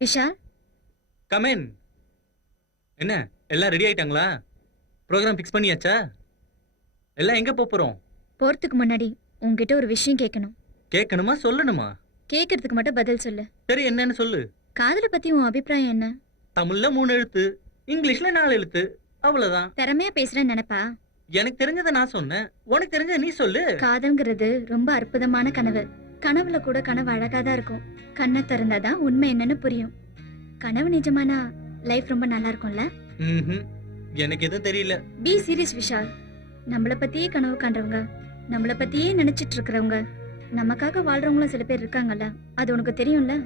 விஷால், கமென். என்ன எல்லாம் ரெடி ஆயிட்டாங்களா? ப்ரோக்ராம் ஃபிக்ஸ் பண்ணியாச்சா? எல்லாம் எங்க போறோம்? போறதுக்கு முன்னாடி உன்கிட்ட ஒரு விஷயம் கேட்கணும். கேட்கணுமா சொல்லணுமா? கேட்கறதுக்கு மட்டும் பதில் சொல்லு. சரி, என்னன்னு சொல்லு. காதல பத்தி உன் அபிப்பிராயம் என்ன? தமிழ்ல 3 எழுத்து, இங்கிலீஷ்ல 4 எழுத்து, அவ்வளவுதான். திறமையா பேசுறேன்னு நினைப்பா? எனக்கு தெரிஞ்சதை நான் சொன்னேன், உனக்கு தெரிஞ்சதை நீ சொல்லு. காதல்ங்கிறது ரொம்ப அற்புதமான கனவு. கனவுல கூட கனவு அழகாதான் இருக்கும். கண்ணை திறந்தாதான் உண்மை என்னன்னு புரியும். கனவு நிஜமானா லைஃப் ரொம்ப நல்லா இருக்கும்ல? ம்ஹும். எனக்கு எதுவும் தெரியல. Be serious Vishal. நம்மள பத்தியே கனவு காண்றவங்க, நம்மள பத்தியே நினைச்சிட்டு இருக்கிறவங்க, நமக்காக வாழ்றவங்களும் சில பேர் இருக்காங்கல்ல, அது உனக்கு தெரியும்ல?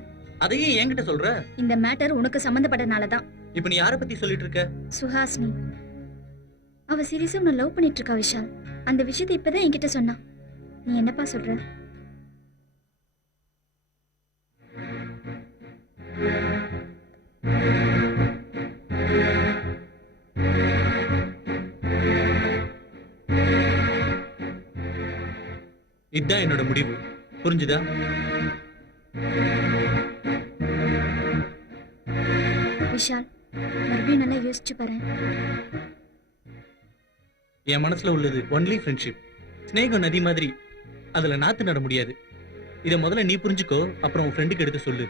அதையே என்கிட்ட சொல்ற? இந்த மேட்டர் உனக்கு சம்பந்தப்பட்டனாலதான். இப்ப நீ யார பத்தி சொல்லிட்டு இருக்க? சுஹாசினி. அவ சீரியஸா உன்னை லவ் பண்ணிட்டு இருக்கா விஷால். அந்த விஷயத்தை இப்பதான் என்கிட்ட சொன்னா. நீ என்னப்பா சொல்ற? இதுதான் என்னோட முடிவு, புரிஞ்சுதா? விஷால், மறுபடியும் நல்லா யோசிச்சு பாரு. என் மனசுல உள்ளது ஒன்லி ஃப்ரெண்ட்ஷிப். ஸ்நேகம் நதி மாதிரி, அதுல நாத்து நட முடியாது. இத முதல்ல நீ புரிஞ்சுக்கோ, அப்புறம் உன் ஃப்ரெண்டுக்கு எடுத்து சொல்லு.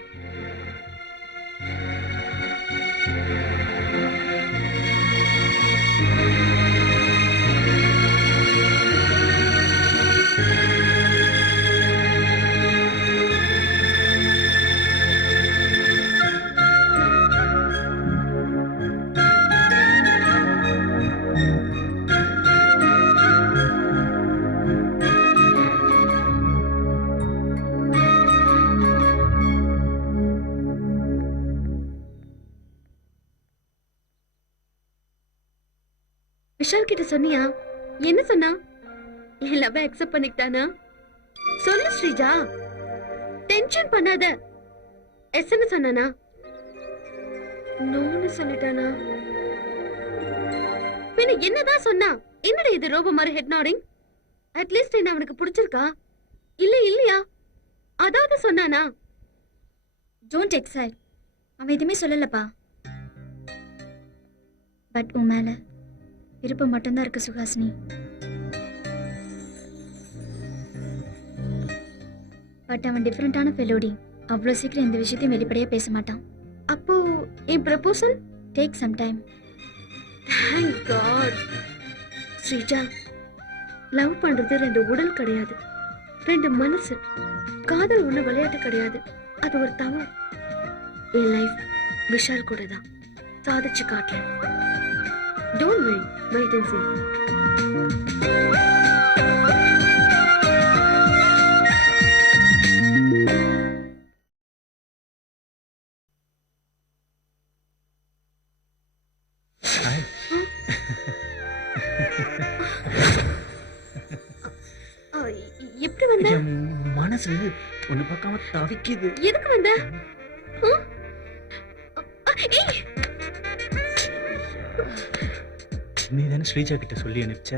விஷால் கிட்ட சொன்னியா? என்ன சொன்னா? என் லவ் அக்செப்ட் பண்ணிக்கிட்டானா? சொல்லு ஸ்ரீஜா, டென்ஷன் பண்ணாத. எஸ்ன்னு சொன்னானா? நோன்னு சொல்லிட்டானா? பின்ன என்னதான் சொன்னா? என்னடா இது ரோபோ மாதிரி ஹெட் நாடிங்? அட்லீஸ்ட் என்ன அவனுக்கு பிடிச்சிருக்கா? இல்ல இல்லையா? அதாவது சொன்னானா? Don't excite. அவன் எதுவுமே சொல்லலப்பா. பட் உன் மேல விருப்பம் மட்டும்தான் இருக்கு சுஹாசினி. பட் அவன் டிஃபரெண்டான ஃபெலோடி. அவ்வளோ சீக்கிரம் இந்த விஷயத்தையும் வெளிப்படையா பேச மாட்டான். அப்போ என் proposal take some time. Thank God. Sreeja, love பண்றது 2 உடல் கிடையாது, 2 மனசு. காதல் ஒண்ணு விளையாட்டு கிடையாது, அது ஒரு தவம். என் லைஃப் விஷால் கூட தான். சாதிச்சு காட்டேன். Don't wait, wait and see. எப்படி வந்த? என் மனசு ஒண்ணு பார்க்காம தவிக்குது. எதுக்கு வந்த? ஏய், நீ தானே ஸ்ரீஜா கிட்ட சொல்லி அனுப்பிச்ச,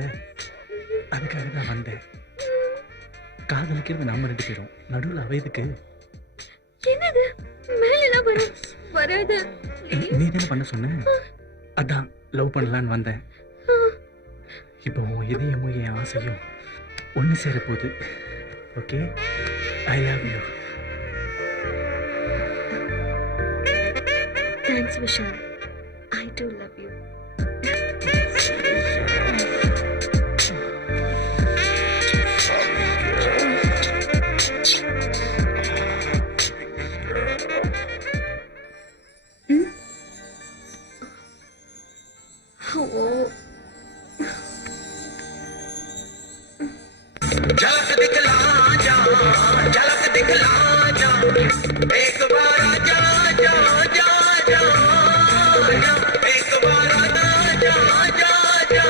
அதுக்காக தான் வந்தேன். காதலிக்கிறது நாம 2 பேரும், நடுவில் அவ எதுக்கு? என்னது மேலெல்லாம் வராது. நீ தானே பண்ண சொன்ன, அதான் லவ் பண்ணலான்னு வந்தேன். இப்போ உன் இதயமும் என் ஆசையும் ஒன்று சேர போகுது. Okay, I love you. Thanks Vishal, I to love you. झलक दिखला जा, झलक दिखला जा, एक बार आजा जा जा जा, एक बार आजा जा जा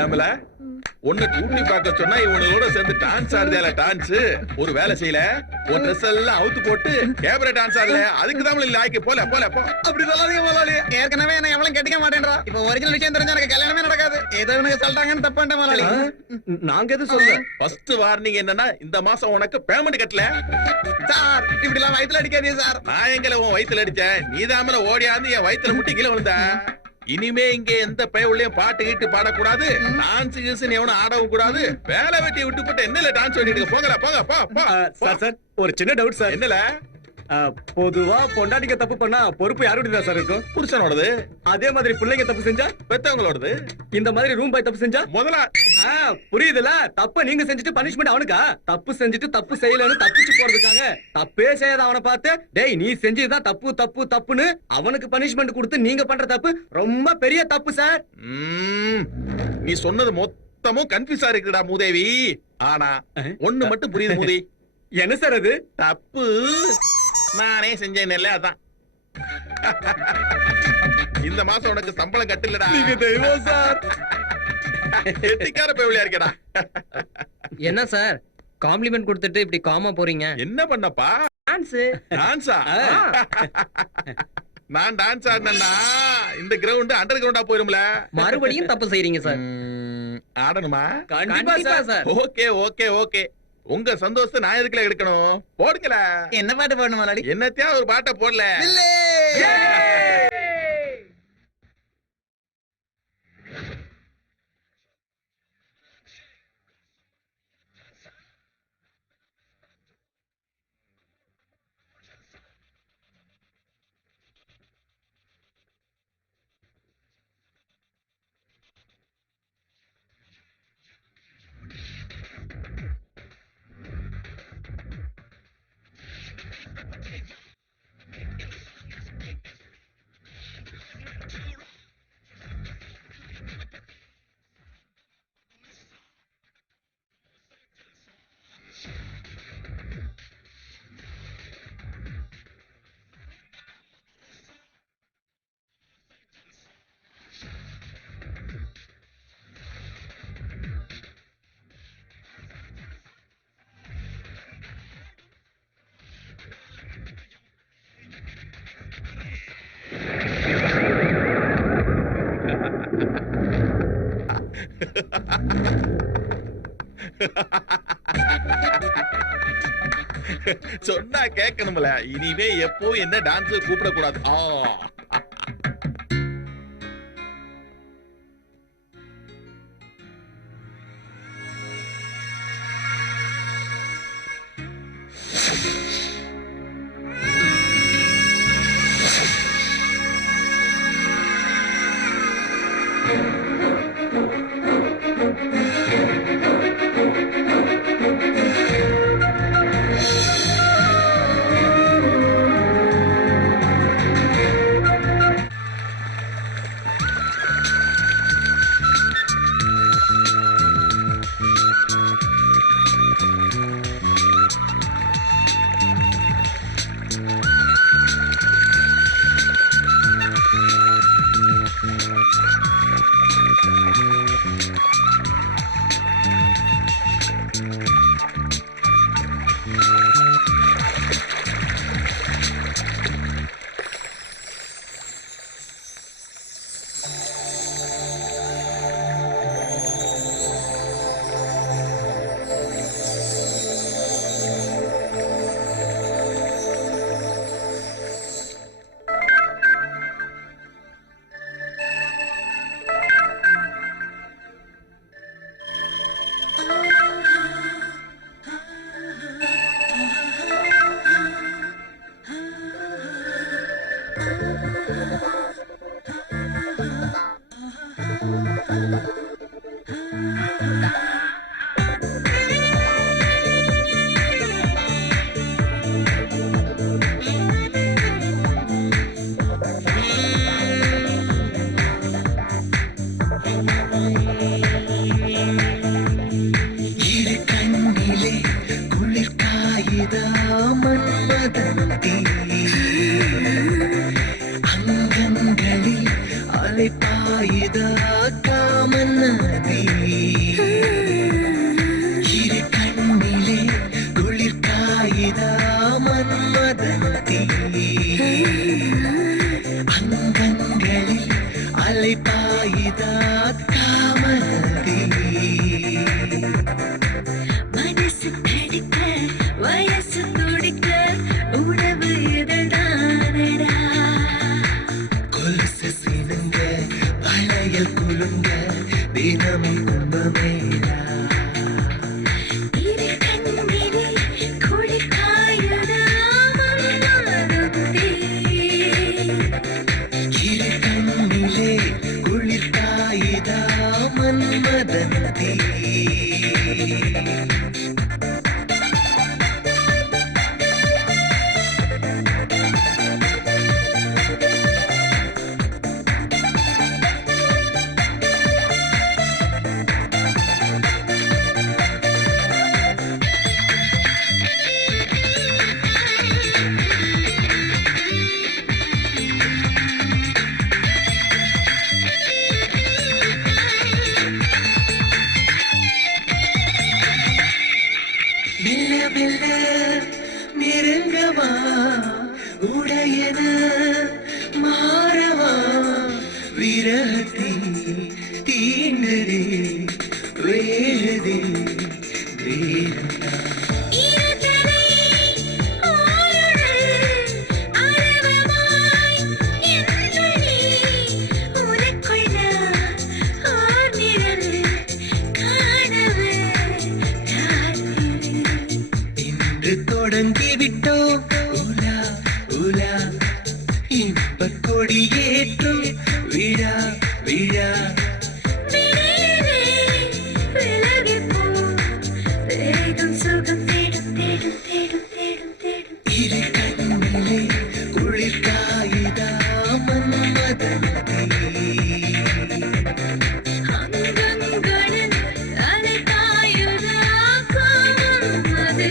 ஏமல உன்னை டூட்டி பார்க்க சொன்னா இவனோட சேர்ந்து டான்ஸ் ஆடுதியால டான்ஸ் ஒரு வேலை செய்யல ஒரு ட்ரெஸ் எல்லாம் அவுத்து போட்டு கேபரே டான்ஸ் ஆடல அதுக்கு தான் லாய்க்கு போல போல போ. அப்படி சொல்லாதீங்க முதலாளி. ஏற்கனவே என்ன எவ்வளவு கெட்டிக்க மாட்டேன்றா. இப்போ ஒரிஜினல் விஷயம் தெரிஞ்சா எனக்கு கல்யாணமே நடக்காது. ஏதோ இவனுக்கு சொல்றாங்கன்னு தப்பான்ட்டேன் முதலாளி. நாங்க எது சொல்ல ஃபர்ஸ்ட் வார்னிங் என்னன்னா இந்த மாசம் உனக்கு பேமெண்ட் கட்டல. சார் இப்படி எல்லாம் வயித்துல அடிக்காதீங்க சார். நான் எங்களை உன் வயித்துல அடிச்சேன் நீதாமல ஓடியாந்து என் வயித்துல முட்டி கீழே விழுந்த. இனிமே இங்க எந்த பயவுள்ளையும் பாட்டு கீட்டு பாடக்கூடாது, டான்ஸ் கீஸ் எவனும் ஆடவும் கூடாது. வேலை வெட்டி விட்டு போட்டு என்னல டான்ஸ் ஆடிட்டு போங்கல போங்க போ போ. சார் சார் ஒரு சின்ன டவுட் சார். என்னல பொதுவா பொண்டாட்டிக்க தப்பு பண்ணா பொறுப்பு யாருடைய தான் சார் இருக்கும்? புருஷனோடது. அதே மாதிரி பிள்ளைங்க தப்பு செஞ்சா பெத்தவங்களோடது. இந்த மாதிரி ரூம் பாய் தப்பு செஞ்சா முதல்ல புரியுதுல? தப்பு நீங்க செஞ்சுட்டு பனிஷ்மெண்ட் அவனுக்கா? தப்பு செஞ்சுட்டு தப்பு செய்யலன்னு தப்பிச்சு போறதுக்காக தப்பே செய்யாத அவனை பார்த்து டேய் நீ செஞ்சதுதான் தப்பு தப்பு தப்புன்னு அவனுக்கு பனிஷ்மெண்ட் கொடுத்து நீங்க பண்ற தப்பு ரொம்ப பெரிய தப்பு சார். நீ சொன்னது மொத்தமும் கன்ஃபியூஸா இருக்குடா மூதேவி. ஆனா ஒண்ணு மட்டும் புரியுது மூதி. என்ன சார் அது? தப்பு நானே செஞ்சேன் அதான். இந்த மாசம் உனக்கு சம்பளம் கட்டலடா. நீங்க தெய்வம் சார். எட்டிக்கார பேவலியா இருக்கடா. என்ன சார் காம்ப்ளிமெண்ட் கொடுத்துட்டு இப்படி காமா போறீங்க? என்ன பண்ணப்பா? டான்ஸா? நான் டான்ஸ் ஆடினா இந்த கிரவுண்ட் அண்டர் கிரவுண்டா போயிரும்ல. மறுபடியும் தப்பு செய்றீங்க சார். ஆடணுமா? கண்டிப்பா சார். Okay okay okay. உங்க சந்தோஷத்தை நான் எதுக்குல எடுக்கணும்? போடுங்கள. என்ன பாட்டு போடணும் முதலாளி? என்னத்தையா ஒரு பாட்டை போடல. சொன்னா கேட்கணும்ல. இனிமே எப்போ என்ன டான்ஸ் கூப்பிட கூடாது. அலை பாயுதா காமன் நதி மன்மதனதி அங்கங்களில் அலைபாயுதா காமநதி மனசு தடுக்க வயசு துடிக்க உணவு இதுதானடா கொலுசு சினுங்க வளையல் குலுங்க தினமும் கும்பமேடா இரு கண்ணிலே குளிர் காயுதா மன்மதனதி இரு கண்ணிலே குளிர் காயுதா மன்மதனதி மெல்ல மெல்ல நெருங்கவா உடையன மாறவா விரகத்தி தீண்டதே வேதே வேதா இருதலை ஆயுள் அரவமாய் என்னுள்ளே உனக்குள்ள ஆர்நிழல் காணவே காத்திரு இன்று தொடங்கி விட்டோம் உலா உலா இன்ப கொடியேற்றும் விழா விழா விளையவே விலகிப் போ வேகம் சுகம் தேடும் தேடும் தேடும் தேடும் தேடும் இரு கண்ணிலே குளிர் காயுதா மன்மதனதி அங்கங்களில் அலைபாயுதா காமநதி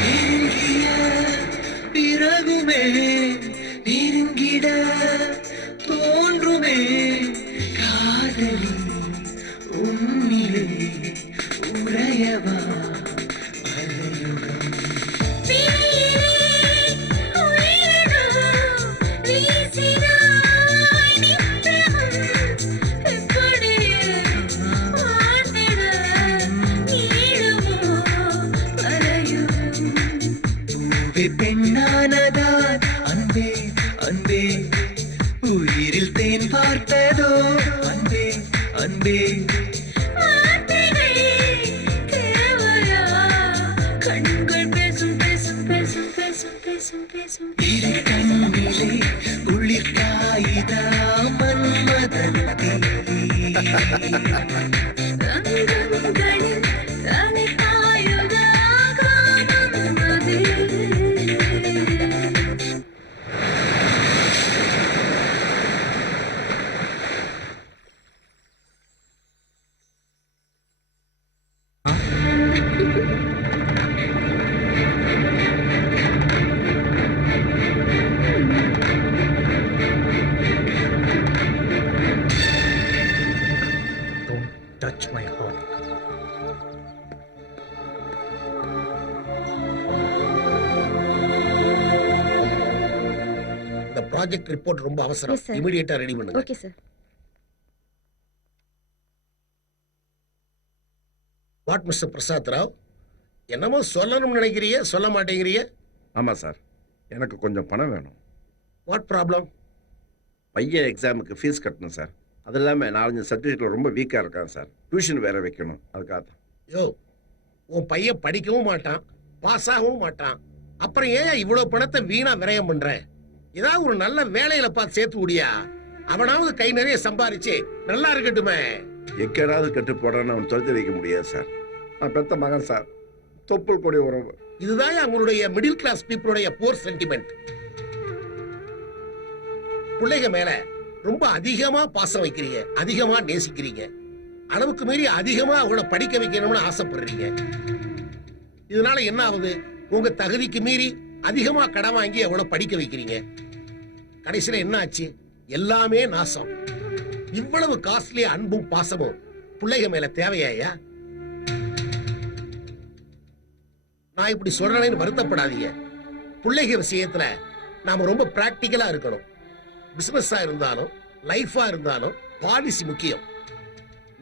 நெருங்கிய பிறகுமே நெருங்கிட தோன்றுமே காதலி உன்னிலே உறையவா அலையுகம் விழியிலே உயிரினும் வீசினாய் நித்தமும் எப்படியே வாழ்ந்திட நீளுமோ வரையும் பூவே பெண்ணானதால் அன்பே அன்பே உயிரில் தேன் பார்த்ததோ அன்பே அன்பே வார்த்தைகள் தேவையா கண்கள் பேசும் பேசும் பேசும் பேசும் பேசும் பேசும் இரு கண்ணிலே குளிர் காயுதா மன்மதனதி அங்கங்களில் அலைபாயுதா காமநதி Don't touch my heart. இந்த ப்ராஜெக்ட் ரிப்போர்ட் ரொம்ப அவசரம் Yes, sir. இமிடியேட்டா ரெடி பண்ணுங்க okay sir what mister Prasad Rao என்னமோ சொல்லணும்னு நினைக்கிறீங்க சொல்ல மாட்டேங்கிறீங்க ஆமா சார் எனக்கு கொஞ்சம் பணம் வேணும் வாட் ப்ராப்ளம் பையன் எக்ஸாமுக்கு ஃபீஸ் கட்டணும் சார் அது இல்லாமல் 4-5 சப்ஜெக்டில் ரொம்ப வீக்காக இருக்கான் சார் டியூஷன் வேற வைக்கணும் அதுக்காக தான் யோ உன் பையன் படிக்கவும் மாட்டான் பாஸ் ஆகவும் மாட்டான் அப்புறம் ஏன் இவ்வளவு பணத்தை வீணா விரயம் பண்ற ஏதாவது ஒரு நல்ல வேலையில பார்த்து சேர்த்து விடியா அவனாவது கை நிறைய சம்பாரிச்சு நல்லா இருக்கட்டுமே எக்கேடாவது கட்டு போடுறேன்னு அவன் துரத்தி வைக்க முடியாது சார் நான் பெத்த மகன் சார் தொப்புள் கொடி உறவு. இதுதான் அவங்களுடைய மிடில் கிளாஸ் பீப்புளுடைய போர் சென்டிமெண்ட். பிள்ளைங்க மேல ரொம்ப அதிகமா பாசம் வைக்கிறீங்க, அதிகமா நேசிக்கிறீங்க, அளவுக்கு மீறி அதிகமா அவங்கள படிக்க வைக்கணும்னு ஆசைப்படுறீங்க. இதனால என்ன ஆகுது? உங்க தகுதிக்கு மீறி அதிகமா கடன் வாங்கி அவங்கள படிக்க வைக்கிறீங்க. கடைசியில என்ன ஆச்சு? எல்லாமே நாசம். இவ்வளவு காஸ்ட்லி அன்பும் பாசமும் பிள்ளைங்க மேல தேவையா? நான் இப்படி சொல்றேன்னு வருத்தப்படாதீங்க. பிள்ளைங்க விஷயத்துல நாம ரொம்ப பிராக்டிக்கலா இருக்கணும். பிசினஸா இருந்தாலும் லைஃபா இருந்தாலும் பாலிசி முக்கியம்.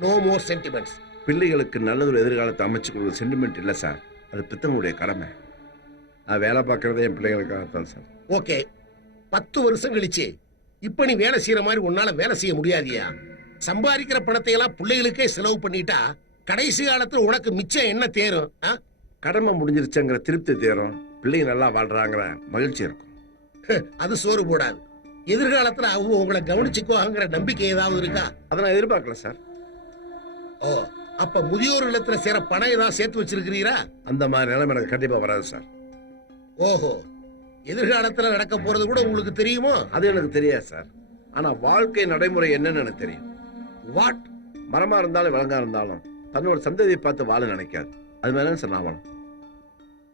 No more sentiments. பிள்ளைகளுக்கு நல்லதொரு எதிர்காலத்தை அமைச்சு கொடுக்குற சென்டிமெண்ட் இல்லை சார், அது பித்தனுடைய கடமை. நான் வேலை பார்க்கறதே என் பிள்ளைகளுக்காகத்தான் சார். ஓகே, 10 வருஷம் கழிச்சு இப்ப நீ வேலை செய்யற மாதிரி உன்னால வேலை செய்ய முடியாதியா? சம்பாதிக்கிற பணத்தை எல்லாம் பிள்ளைகளுக்கே செலவு பண்ணிட்டா கடைசி காலத்துல உனக்கு மிச்சம் என்ன தேரும்? கடமை முடிஞ்சிருச்சுங்கிற திருப்தி தேரும், பிள்ளைங்க நல்லா வாழ்றாங்கிற மகிழ்ச்சி இருக்கும். அது சோறு போடாது. எதிர்காலத்துல அவங்க உங்களை கவனிச்சுக்குவாங்கிற நம்பிக்கை ஏதாவது இருக்கா? அதை நான் எதிர்பார்க்கல சார். ஓ, அப்ப முதியோர் இல்லத்துல சேர பணம் ஏதாவது சேர்த்து வச்சிருக்கிறீரா? அந்த மாதிரி நிலைமை எனக்கு கண்டிப்பா வராது சார். ஓஹோ, எதிர்காலத்துல நடக்க போறது கூட உங்களுக்கு தெரியுமோ? அது எனக்கு தெரியாது சார். ஆனா வாழ்க்கை நடைமுறை என்னன்னு எனக்கு தெரியும். வாட்? மரமா இருந்தாலும் விலங்கா இருந்தாலும் தன்னோட சந்ததியை பார்த்து வாழ நினைக்காது. அது மாதிரி சார் நான் வாழும்.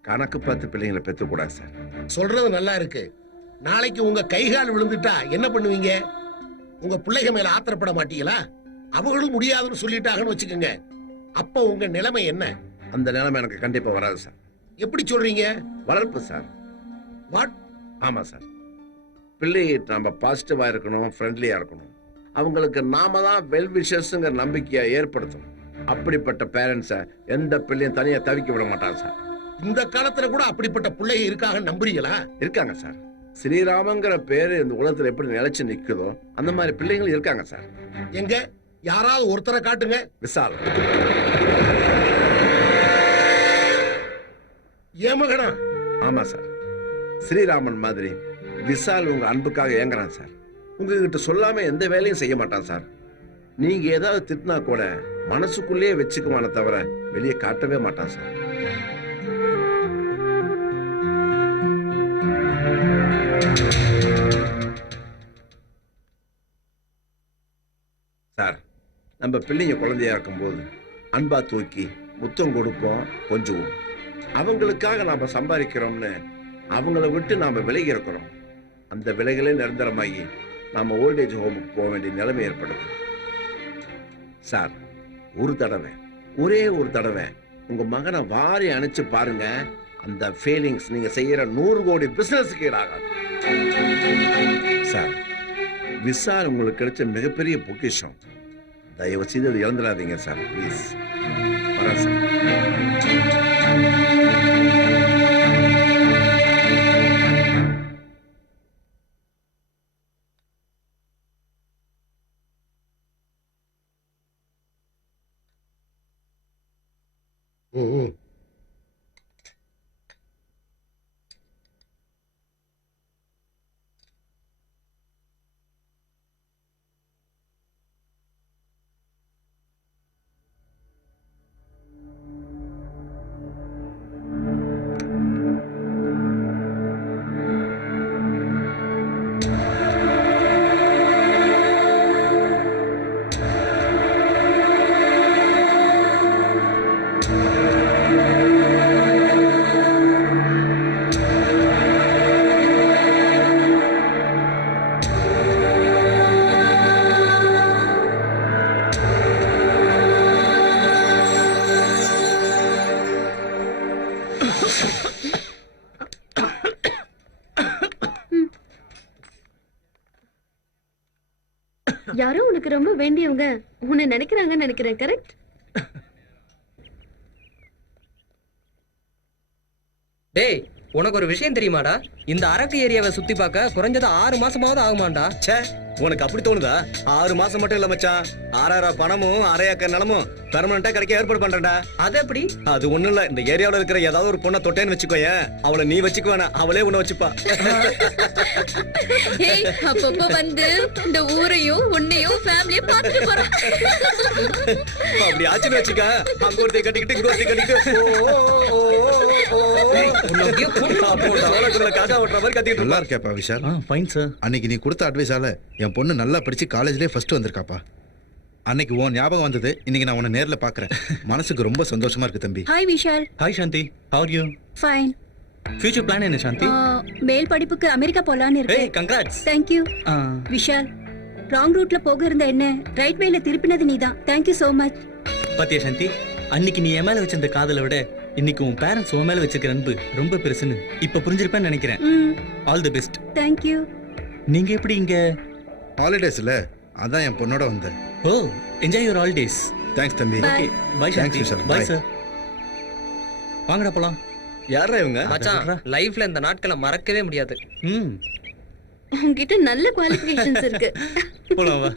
கணக்கு பார்த்து பிள்ளைங்களை பெற்றக்கூடாது சார். சொல்றது நல்லா இருக்கு. நாளைக்கு உங்க கைகால் விழுந்துட்டா என்ன பண்ணுவீங்க? உங்க பிள்ளைங்க மேல ஆத்திரப்பட மாட்டீங்களா? அவங்களும் முடியாதுன்னு சொல்லிட்டாங்கன்னு வச்சுக்கோங்க, அப்ப உங்க நிலைமை என்ன? அந்த நிலைமை எனக்கு கண்டிப்பா வராது சார். எப்படி சொல்றீங்க? வளர்ப்பு சார். வாட்? ஆமா சார். பிள்ளை நம்ம பாசிட்டிவா இருக்கணும், ஃப்ரெண்ட்லியா இருக்கணும். அவங்களுக்கு நாம தான் வெல் விஷஸ்ங்கிற நம்பிக்கையை ஏற்படுத்தணும். அப்படிப்பட்ட பேரண்ட்ஸை எந்த பிள்ளையும் தனியா தவிக்க விட மாட்டாங்க சார். இந்த காலத்துல கூட அப்படிப்பட்ட பிள்ளைங்க இருக்காங்க, நம்புறீங்களா? இருக்காங்க சார். ஸ்ரீராமங்கிற பேரு இந்த உலகத்துல எப்படி நிலைச்சு நிக்குதோ அந்த மாதிரி பிள்ளைங்களும் இருக்காங்க சார். எங்க யாராவது ஒருத்தரை காட்டுங்க. விசால். ஏமகனா? ஆமா சார். ஸ்ரீராமன் மாதிரி விசால் உங்க அன்புக்காக ஏங்குறான் சார். உங்ககிட்ட சொல்லாம எந்த வேலையும் செய்ய மாட்டான் சார். நீங்க ஏதாவது திட்டினா கூட மனசுக்குள்ளேயே வச்சுக்குவான தவிர வெளியே காட்டவே மாட்டான் சார். சார், நம்ம பிள்ளைங்க குழந்தையா இருக்கும்போது அன்பா தூக்கி முத்தம் கொடுப்போம், கொஞ்சுவோம். அவங்களுக்காக நாம சம்பாதிக்கிறோம்னு அவங்கள விட்டு நாம விலகி இருக்கிறோம். அந்த விலைகளே நிரந்தரமாகி நாம ஓல்டேஜ் ஹோமுக்கு போக வேண்டிய நிலைமை ஏற்படுது. சார், ஒரு தடவை, ஒரே ஒரு தடவை உங்க மகனை வாரி அணைச்சு பாருங்க. அந்த ஃபீலிங்ஸ் நீங்க செய்யற 100 கோடி பிசினஸ்க்கு ஈடாகாது. சார், விசால் உங்களுக்கு கிடைச்ச மிகப்பெரிய பொக்கிஷம். தயவு செய்து அதை இழந்துடாதீங்க சார், ப்ளீஸ். வரேன் சார். ம். யாரோ உனக்கு ரொம்ப வேண்டியவங்க உன்னை நினைக்கிறாங்கன்னு நினைக்கிறேன். கரெக்ட்? டேய், உனக்கு ஒரு விஷயம் தெரியுமாடா? இந்த அரக்கு ஏரியாவை சுத்தி பார்க்க குறைஞ்சது 6 மாசமாவது ஆகுமாண்டா. ச்சே, உனக்கு அப்படி தோணுதா? 6 மாசம் மட்டும் இல்ல மச்சான், 6,000 பணமும் 1/2 ஏக்கர் நிலமும் பெர்மனண்டா கிடைக்க ஏற்பாடு பண்றேன்டா. அது எப்படி? அது ஒண்ணும் இல்ல, இந்த ஏரியாவுல இருக்கிற ஏதாவது ஒரு பொண்ணை தொட்டேன்னு வச்சுக்கோயேன், அவளை நீ வச்சுக்க வேணாம், அவளே உன்னை வச்சுப்பா. ஏய், அப்பப்ப வந்து இந்த ஊரையும் உன்னையும் ஃபேமிலியை பார்த்துட்டு போறான். அப்படி ஆச்சுன்னு வச்சுக்க, அங்க ஒருத்தைய கட்டிக்கிட்டு இங்க ஒருத்தைய கட்டிக்கிட்டு ஓ, ஓ, ஓ, காக்கா ஓட்டுற மாதிரி கத்திட்டு நல்லா இருக்கா. இருக்கியாப்பா விஷால்? Fine sir. அன்னைக்கு நீ கொடுத்த அட்வைஸால என் பொண்ணு நல்லா படிச்சு காலேஜ்லயே ஃபர்ஸ்ட் வந்திருக்காப்பா. அன்னைக்கு உன் ஞாபகம் வந்தது, இன்னைக்கு நான் உன்னை நேர்ல பாக்குறேன். மனசுக்கு ரொம்ப சந்தோஷமா இருக்கு தம்பி. Hi Vishal. Hi Shanthi, how are you? Fine. Future plan என்ன சாந்தி? மேல் படிப்புக்கு அமெரிக்கா போலான்னு ஏய் congrats. Thank you Vishal. Wrong ரூட்ல போக இருந்த என்ன ரைட் வேல திருப்பினது நீதான். Thank you so much. பாத்தியா சாந்தி, அன்னைக்கு நீ என் மேல வச்சிருந்த காதலை விட இன்னைக்கு உன் பேரண்ட்ஸ் உன் மேல வச்சிருக்கிற அன்பு ரொம்ப பெருசுன்னு இப்ப புரிஞ்சிருப்பேன்னு நினைக்கிறேன். All the best. Thank you. நீங்க எப்படி இங்க? ஹாலிடேஸ்ல அதான் என் பொண்ணோட வந்தேன். Oh, enjoy your holidays. Thanks தம்பி. Bye. Bye Thanks, Shanthi. Vishal. Bye Bye. Sir. வாங்கடா போலாம். யாரா இவங்க? மச்சான் லைஃப்ல இந்த நாட்களை மறக்கவே முடியாது. ம், உங்ககிட்ட நல்ல குவாலிஃபிகேஷன்ஸ் இருக்கு. போலாம் வா.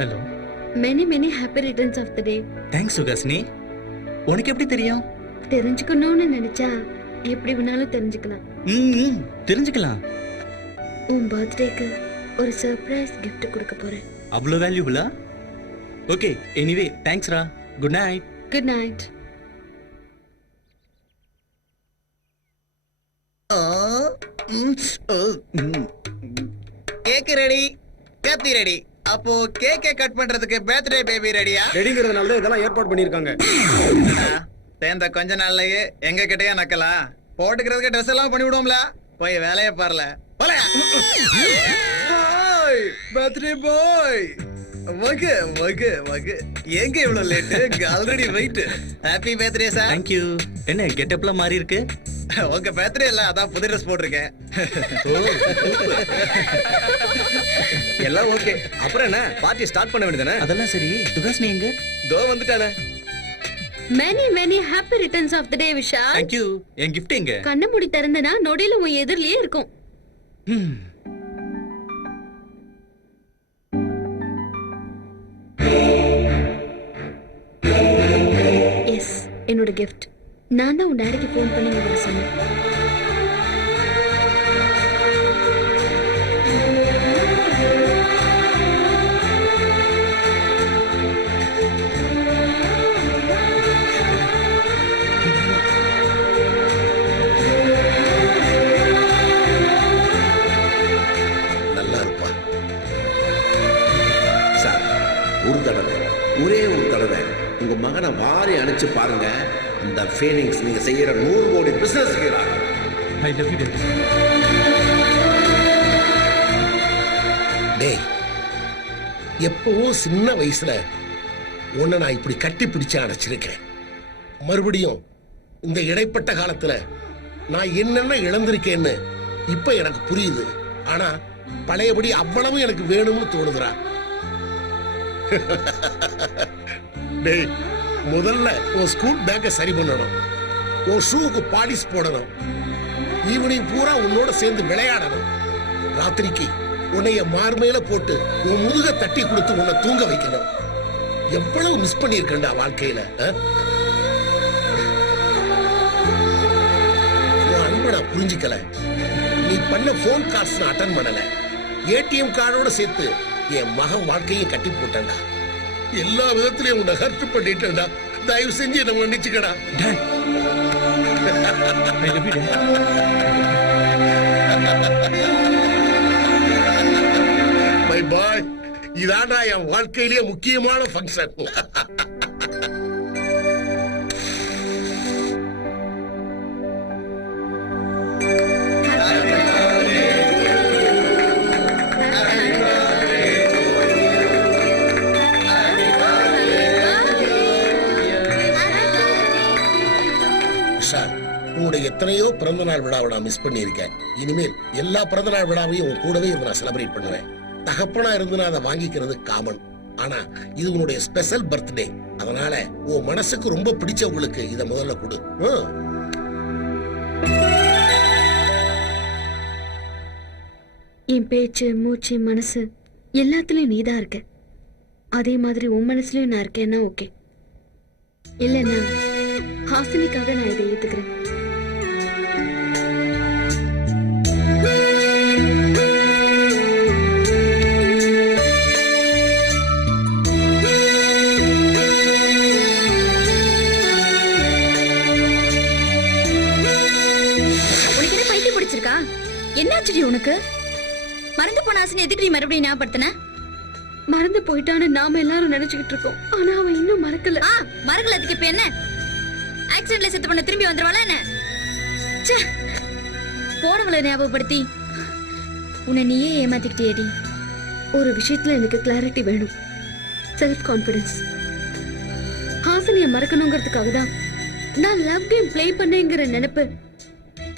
Hello. Many many happy returns of the day. Thanks Suhasini. உனக்கு எப்படி தெரியும்? தெரிஞ்சுக்கணும்னு நினைச்சா எப்படி வேணாலும் தெரிஞ்சுக்கலாம். ம், தெரிஞ்சுக்கலாம். உன் பர்த்டேக்கு ஒரு சர்ப்ரைஸ் gift கொடுக்க போறேன். அவ்வளோ வேல்யூபிளா? ஓகே, எனிவே தேங்க்ஸ் ரா. Good night. Good night. Cake ready, Cathy ready. அப்போ கேக்கை கட் பண்றதுக்கு பர்த்டே பேபி ரெடியா? ரெடிங்கிறதுனால தான் இதெல்லாம் ஏற்பாடு பண்ணிருக்காங்க. சேர்ந்த கொஞ்ச நாள்லயே எங்க கிட்டயே நக்கலா? போட்டுக்கிறதுக்கு ட்ரெஸ் எல்லாம் பண்ணி விடுவோம்ல. போய் வேலையை பாருல. பர்த்டே பாய் வகு வகு வகு. எங்க இவ்வளவு late? Already wait. Happy birthday sir. Thank you. என்ன கெட்டப்ல மாறி இருக்கு? உங்க பர்த்டே இல்ல, அதான் புது ட்ரெஸ் போட்டிருக்கேன். எல்லாம் ஓகே. அப்புறம் என்ன, பார்ட்டி ஸ்டார்ட் பண்ண வேண்டியதானே? அதெல்லாம் சரி. சுகாசினி எங்க? தோ வந்துட்டானே. Many many happy returns of the day Vishal. Thank you. என் gift எங்க? கண்ணை மூடி திறந்தனா நொடியில உன் எதிரிலேயே இருக்கும். ம். எஸ், என்னோட gift. நான் தான் உன் டாடிக்கு ஃபோன் பண்ணி இங்க வர சொன்னேன். நல்லா இருப்பா. சார், ஒரு தடவை, ஒரே ஒரு தடவை உங்க மகனை வாரி அணைச்சு பாருங்க. அந்த ஃபீலிங்ஸ் நீங்க செய்யற 100 கோடி business I love you, Daddy. டேய், எப்பவோ சின்ன வயசுல உன்னை நான் இப்படி கட்டி பிடிச்சு அணைச்சிருக்கேன். மறுபடியும் இந்த இடைப்பட்ட காலத்துல நான் என்னென்ன இழந்திருக்கேன்னு இப்ப எனக்கு புரியுது. ஆனா பழையபடி அவ்வளவு எனக்கு வேணும்னு தோணுதுடா. டேய், முதல்ல உன் ஸ்கூல் பேக்கை சரி பண்ணணும். உன் ஷூவுக்கு பாலிஷ் போடணும். ஈவினிங் பூரா உன்னோட சேர்ந்து விளையாடணும். ராத்திரிக்கு உன்னைய மார்மையில போட்டு உன் முதுக தட்டி கொடுத்து உன்னை தூங்க வைக்கணும். எவ்வளவு மிஸ் பண்ணியிருக்கேன்டா வாழ்க்கையில. உன் அன்பை நான் புரிஞ்சுக்கல. நீ பண்ண போன் கால்ஸ் நான் அட்டன் பண்ணல. ஏடிஎம் கார்டோட சேர்த்து என் மகன் வாழ்க்கையை கட்டி போட்டேன்டா. எல்லா விதத்திலையும் உன்னை ஹர்ட் பண்ணிட்டேன்டா. தயவு செஞ்சு என்ன மன்னிச்சுக்கடா. Dad. I love you, Dad. My boy, இதாண்டா என் வாழ்க்கையிலேயே முக்கியமான ஃபங்க்ஷன். விஷால், உன்னுடைய எத்தனையோ பிறந்த நாள் விழாவை நான் மிஸ் பண்ணியிருக்கேன். இனிமேல் எல்லா பிறந்த நாள் விழாவையும் உன் கூடவே இருந்து நான் செலிப்ரேட் பண்ணுவேன். தகப்பனா இருந்து நான் அதை வாங்கிக்கிறது காமன். ஆனா இது உன்னுடைய ஸ்பெஷல் பர்த்டே, அதனால உன் மனசுக்கு ரொம்ப பிடிச்சவங்களுக்கு இத முதல்ல கொடு. என் பேச்சு, மூச்சு, மனசு எல்லாத்துலயும் நீதான் இருக்க. அதே மாதிரி உன் மனசுலயும் நான் இருக்கேன்னா ஓகே. இல்லைன்னா ஹாசினிக்காக நான் இதை ஏத்துக்கிறேன். உனக்கு என்ன பைத்தியம் பிடிச்சிருக்கா? என்னாச்சுடி உனக்கு? மறந்து போன ஆசனை எதுக்கு நீ மறுபடியும் ஞாபகப்படுத்தின? மறந்து போயிட்டான்னு நாம எல்லாரும் நினைச்சுக்கிட்டு இருக்கோம். ஆனா அவன் இன்னும் மறக்கல. மறக்கல, அதுக்கு இப்ப என்ன? ஆக்சிடென்ட்ல செத்து பண்ண திரும்பி வந்துருவாளா என்ன? ச்சே, போனவளை ஞாபகப்படுத்தி உன்னை நீயே ஏமாத்திக்கிட்டேடி. ஒரு விஷயத்துல எனக்கு கிளாரிட்டி வேணும். Self confidence. ஹாசினிய மறக்கணுங்கிறதுக்காக தான் நான் லவ் கேம் ப்ளே பண்ணேங்கிற நினைப்பு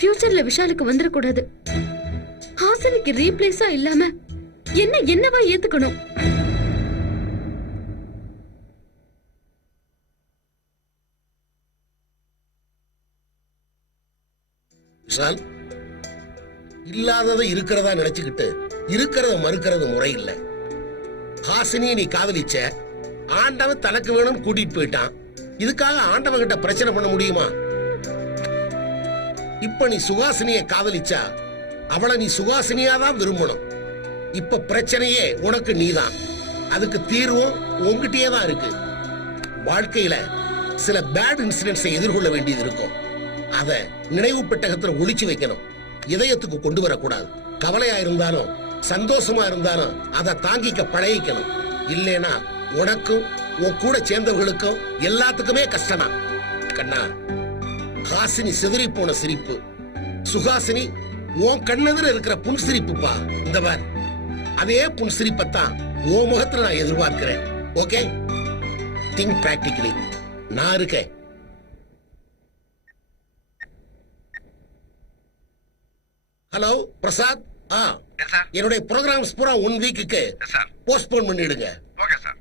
ஃபியூச்சர்ல விஷாலுக்கு வந்துடக்கூடாது. ஹாசினிக்கு ரீப்ளேஸா இல்லாம என்னவா ஏத்துக்கணும். விஷால், இல்லாததை இருக்கிறதா நினைச்சுக்கிட்டு இருக்கிறத மறுக்கிறது முறை இல்ல. ஹாசினியை நீ காதலிச்ச, ஆண்டவன் தனக்கு வேணும்னு கூட்டிட்டு போயிட்டான். இதுக்காக ஆண்டவன் கிட்ட பிரச்சனை பண்ண முடியுமா? இப்ப நீ சுகாசினியை காதலிச்சா அவளை நீ சுகாசினியா தான் விரும்பணும். இப்ப பிரச்சனையே உனக்கு நீதான். அதுக்கு தீர்வும் உங்ககிட்டயே தான் இருக்கு. வாழ்க்கையில சில பேட் இன்சிடென்ட்ஸை எதிர்கொள்ள வேண்டியது இருக்கும். அத நினைவு பெட்டகத்துல ஒளிச்சு வைக்கணும். இதயத்துக்கு கொண்டு வரக்கூடாது. கவலையா இருந்தாலும் சந்தோஷமா இருந்தாலும் அதை தாங்கிக்க பழகிக்கணும். இல்லைனா உனக்கும் உன் கூட சேர்ந்தவர்களுக்கும் எல்லாத்துக்குமே கஷ்டமா. கண்ணா, ஹாசினி சிதறி போன சிரிப்பு, சுகாசினி உன் கண்ணெதிர இருக்கிற புன்சிரிப்புப்பா. இந்த பார், அதே புன்சிரிப்பத்தான் உன் முகத்துல நான் எதிர்பார்க்கிறேன். Okay, think practically. நான் இருக்கேன். ஹலோ பிரசாத். என்னுடைய ப்ரோக்ராம்ஸ் பூரா 1 வீக்குக்கு போஸ்ட்போன் பண்ணிடுங்க. Okay sir.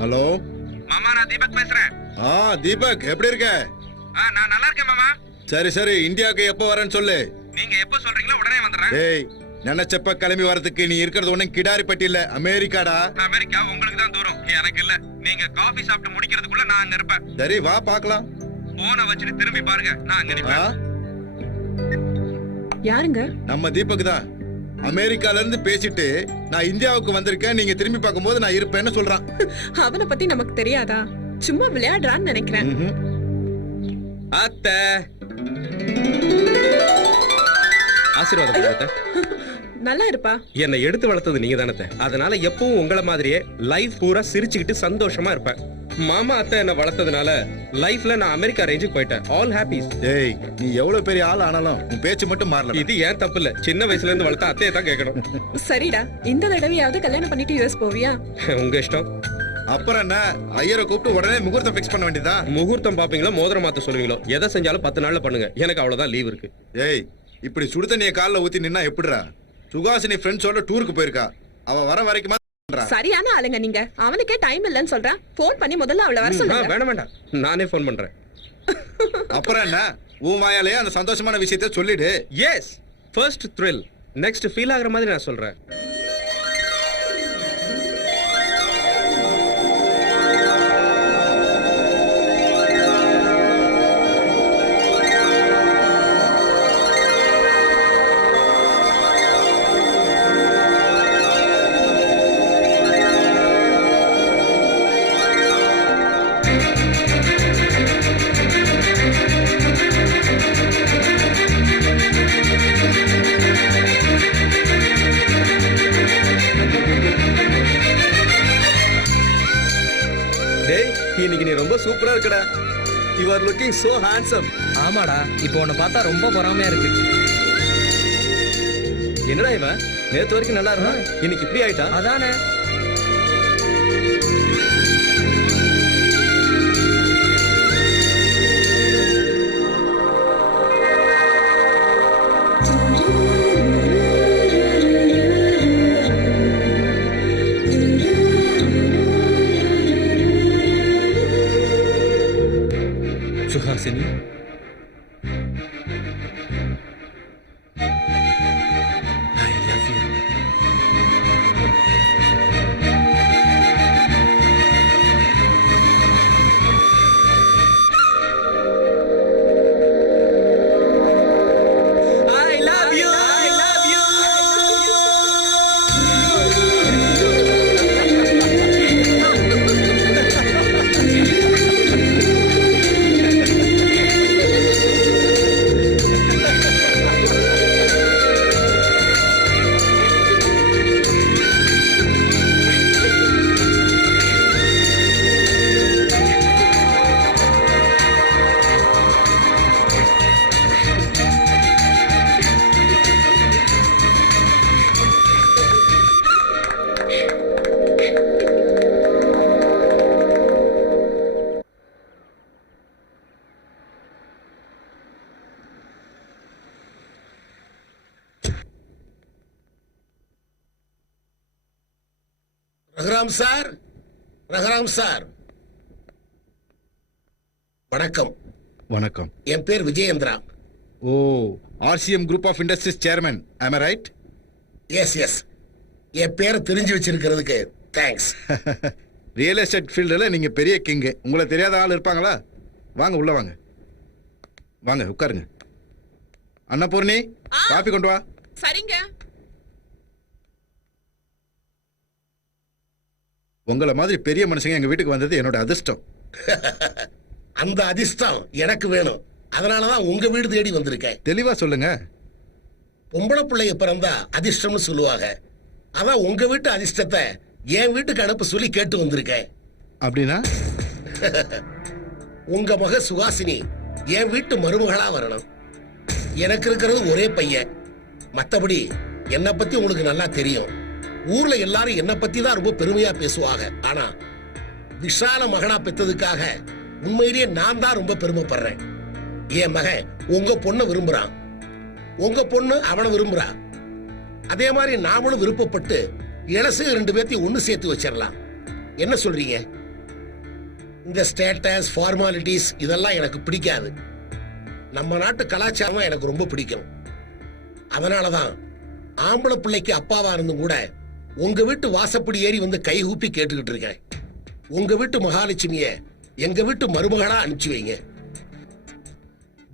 ஹலோ மாமா, நான் தீபக் பேசுறேன். தீபக், எப்படி இருக்க? நான் நல்லா இருக்கேன் மாமா. சரி சரி, இந்தியாவுக்கு எப்போ வரேன்னு சொல்லு. நீங்க எப்ப சொல்றீங்களோ உடனே வந்துடுறேன். டேய், நினைச்சப்ப கிளம்பி வரதுக்கு நீ இருக்கிறது ஒண்ணும் கிடாரிப்பட்டி இல்ல, அமெரிக்காடா. அமெரிக்கா உங்களுக்கு தான் தூரம், எனக்கு இல்ல. நீங்க காபி சாப்பிட்டு முடிக்கிறதுக்குள்ள நான் அங்க இருப்பேன். சரி வா பாக்கலாம். போனை வச்சுட்டு திரும்பி பாருங்க, நான் அங்க நிப்பேன். யாருங்க? நம்ம தீபக் தான். அமெரிக்கால இருந்து பேசிட்டு நான் இந்தியாவுக்கு வந்திருக்கேன், நீங்க திரும்பி பார்க்கும்போது நான் இருப்பேன்னு சொல்றான். அவனை பத்தி நமக்கு தெரியாதா? சும்மா விளையாடுறான்னு நினைக்கிறேன். அத்தை, ஆசீர்வாதம். நல்லா இருப்பா. என்னை எடுத்து வளர்த்தது நீங்க தானே. அதனால எப்பவும் உங்களை மாதிரியே லைஃப் பூரா சிரிச்சுக்கிட்டு சந்தோஷமா இருப்பேன். மாமா அத்தை என்ன வளர்த்ததுனால லைஃப்ல நான் அமெரிக்கா ரேஞ்சுக்கு போயிட்டேன். All hobbies. டேய், நீ எவ்வளவு பெரிய ஆள் ஆனாலும் உன் பேச்சு மட்டும் மாறல. இது ஏன் தப்பு இல்ல. சின்ன வயசுல இருந்து வளர்த்த அத்தையை தான் கேட்கணும். சரிடா, இந்த தடவையாவது கல்யாணம் பண்ணிட்டு யூஎஸ் போவியா? உங்க இஷ்டம். அப்புறம் என்ன, ஐயரை கூப்பிட்டு உடனே முகூர்த்தம் ஃபிக்ஸ் பண்ண வேண்டியதா? முகூர்த்தம் பாப்பீங்களா, மோதிரம் மாத்த சொல்லுவீங்களோ, எதை செஞ்சாலும் 10 நாள்ல பண்ணுங்க. எனக்கு அவ்வளவுதான் லீவ் இருக்கு. ஏய், இப்படி சுடு தண்ணியை காலில் ஊத்தி நின்னா எப்படிடா? சுகாசினி ஃப்ரெண்ட்ஸோட டூருக்கு போயிருக்கா. அவ வர வரைக்கும் சரியான ஆளுங்க நீங்க. அவனுக்கே டைம் இல்லன்னு சொல்றான். போன் பண்ணி முதல்ல அவளை வர சொல்லுங்க. வேண்டாம் வேண்டாம், நானே போன் பண்றேன். அப்புறம் என்ன, உன் வாயாலே அந்த சந்தோஷமான விஷயத்தை சொல்லிடு. Yes, first thrill, next feel ஆகுற மாதிரி நான் சொல்றேன். இன்னைக்கு நீ ரொம்ப சூப்பரா இருக்கடா. You are looking so handsome. ஆமாடா, இப்போ உன்னை பார்த்தா ரொம்ப பொறாமையா இருக்கு. என்னடா இவன் நேத்து வரைக்கும் நல்லா இருந்தா இன்னைக்கு இப்படி ஆயிட்டா? அதானே. Suhasini, I love you. I love you. I love you. Raghuram sir, Raghuram sir, வணக்கம். வணக்கம். என் பேர் Vijayendra. Oh, RCM group of industries chairman, am I right? Yes yes, என் பேரை தெரிஞ்சு வச்சிருக்கிறதுக்கு தேங்க்ஸ். ரியல் எஸ்டேட் ஃபீல்டில் நீங்க பெரிய கிங்கு. உங்களை தெரியாத ஆள் இருப்பாங்களா? வாங்க உள்ள வாங்க. வாங்க உட்காருங்க. அன்னபூர்ணி, காபி கொண்டு வா. சரிங்க. உங்களை மாதிரி பெரிய மனுஷங்க எங்க வீட்டுக்கு வந்தது என்னோட அதிர்ஷ்டம். அந்த அதிர்ஷ்டம் எனக்கு வேணும். அதனாலதான் உங்க வீடு தேடி வந்திருக்கேன். தெளிவா சொல்லுங்க. பொம்பளை பிள்ளைய பிறந்தா அதிர்ஷ்டம்னு சொல்லுவாங்க. அதான் உங்க வீட்டு அதிர்ஷ்டத்தை என் வீட்டுக்கு அனுப்ப சொல்லி கேட்டு வந்திருக்கேன். அப்படின்னா உங்க மக சுகாசினி என் வீட்டு மருமகளா வரணும். எனக்கு இருக்கிறது ஒரே பையன். மத்தபடி என்னை பத்தி உங்களுக்கு நல்லா தெரியும். ஊர்ல எல்லாரும் என்னை பத்தி தான் ரொம்ப பெருமையா பேசுவாங்க. ஆனா விஷால மகனா பெற்றதுக்காக உண்மையிலேயே நான் தான் ரொம்ப பெருமைப்படுறேன். என் மகன் உங்க பொண்ணை விரும்புறான், உங்க பொண்ணு அவனை விரும்புறா. அதே மாதிரி நாமளும் விருப்பப்பட்டு இளசு 2 பேர்த்தையும் ஒண்ணு சேர்த்து வச்சிடலாம். என்ன சொல்றீங்க? இந்த ஸ்டேட்டஸ் ஃபார்மாலிட்டிஸ் இதெல்லாம் எனக்கு பிடிக்காது. நம்ம நாட்டு கலாச்சாரம் எனக்கு ரொம்ப பிடிக்கும். அதனாலதான் ஆம்பளை பிள்ளைக்கு அப்பாவா இருந்தும் கூட உங்க வீட்டு வாசப்படி ஏறி வந்து கை ஊப்பி கேட்டுக்கிட்டு இருக்கேன். உங்க வீட்டு மகாலட்சுமிய எங்க வீட்டு மருமகளா அனுப்பிச்சு வைங்க.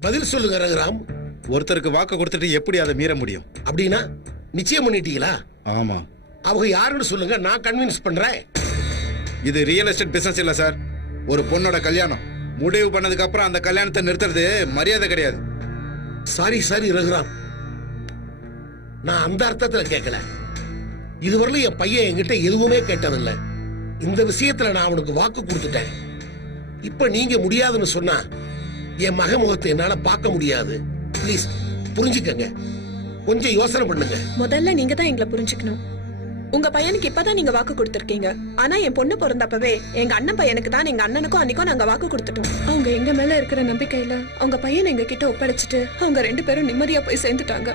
பதில் சொல்லுங்க ரகுராம். ஒருத்தருக்கு வாக்கு கொடுத்துட்டு எப்படி அதை மீற முடியும்? அப்படின்னா நிச்சயம் பண்ணிட்டீங்களா? ஆமா. அவங்க யாருன்னு சொல்லுங்க, நான் கன்வின்ஸ் பண்றேன். இது ரியல் எஸ்டேட் பிசினஸ் இல்ல சார். ஒரு பொண்ணோட கல்யாணம் முடிவு பண்ணதுக்கு அப்புறம் அந்த கல்யாணத்தை நிறுத்துறது மரியாதை கிடையாது. சாரி சாரி ரகுராம், நான் அந்த அர்த்தத்துல கேட்கல. இதுவரையிலும் என் பையன் என்கிட்ட எதுவுமே கேட்டதில்லை. இந்த விஷயத்துல நான் அவனுக்கு வாக்கு கொடுத்துட்டேன். இப்ப நீங்க முடியாதுன்னு சொன்னா என் மக முகத்தை என்னால பார்க்க முடியாது. ப்ளீஸ் புரிஞ்சுக்கங்க, கொஞ்சம் யோசனை பண்ணுங்க. முதல்ல நீங்க தான் எங்களை புரிஞ்சுக்கணும். உங்க பையனுக்கு இப்பதான் நீங்க வாக்கு கொடுத்திருக்கீங்க. ஆனா என் பொண்ணு பிறந்தப்பவே எங்க அண்ணன் பையனுக்கு தான் எங்க அண்ணனுக்கும் அன்னைக்கும் நாங்க வாக்கு கொடுத்துட்டோம். அவங்க எங்க மேல இருக்கிற நம்பிக்கையில அவங்க பையனை எங்க கிட்ட ஒப்படைச்சிட்டு அவங்க 2 பேரும் நிம்மதியா போய் சேர்ந்துட்டாங்க.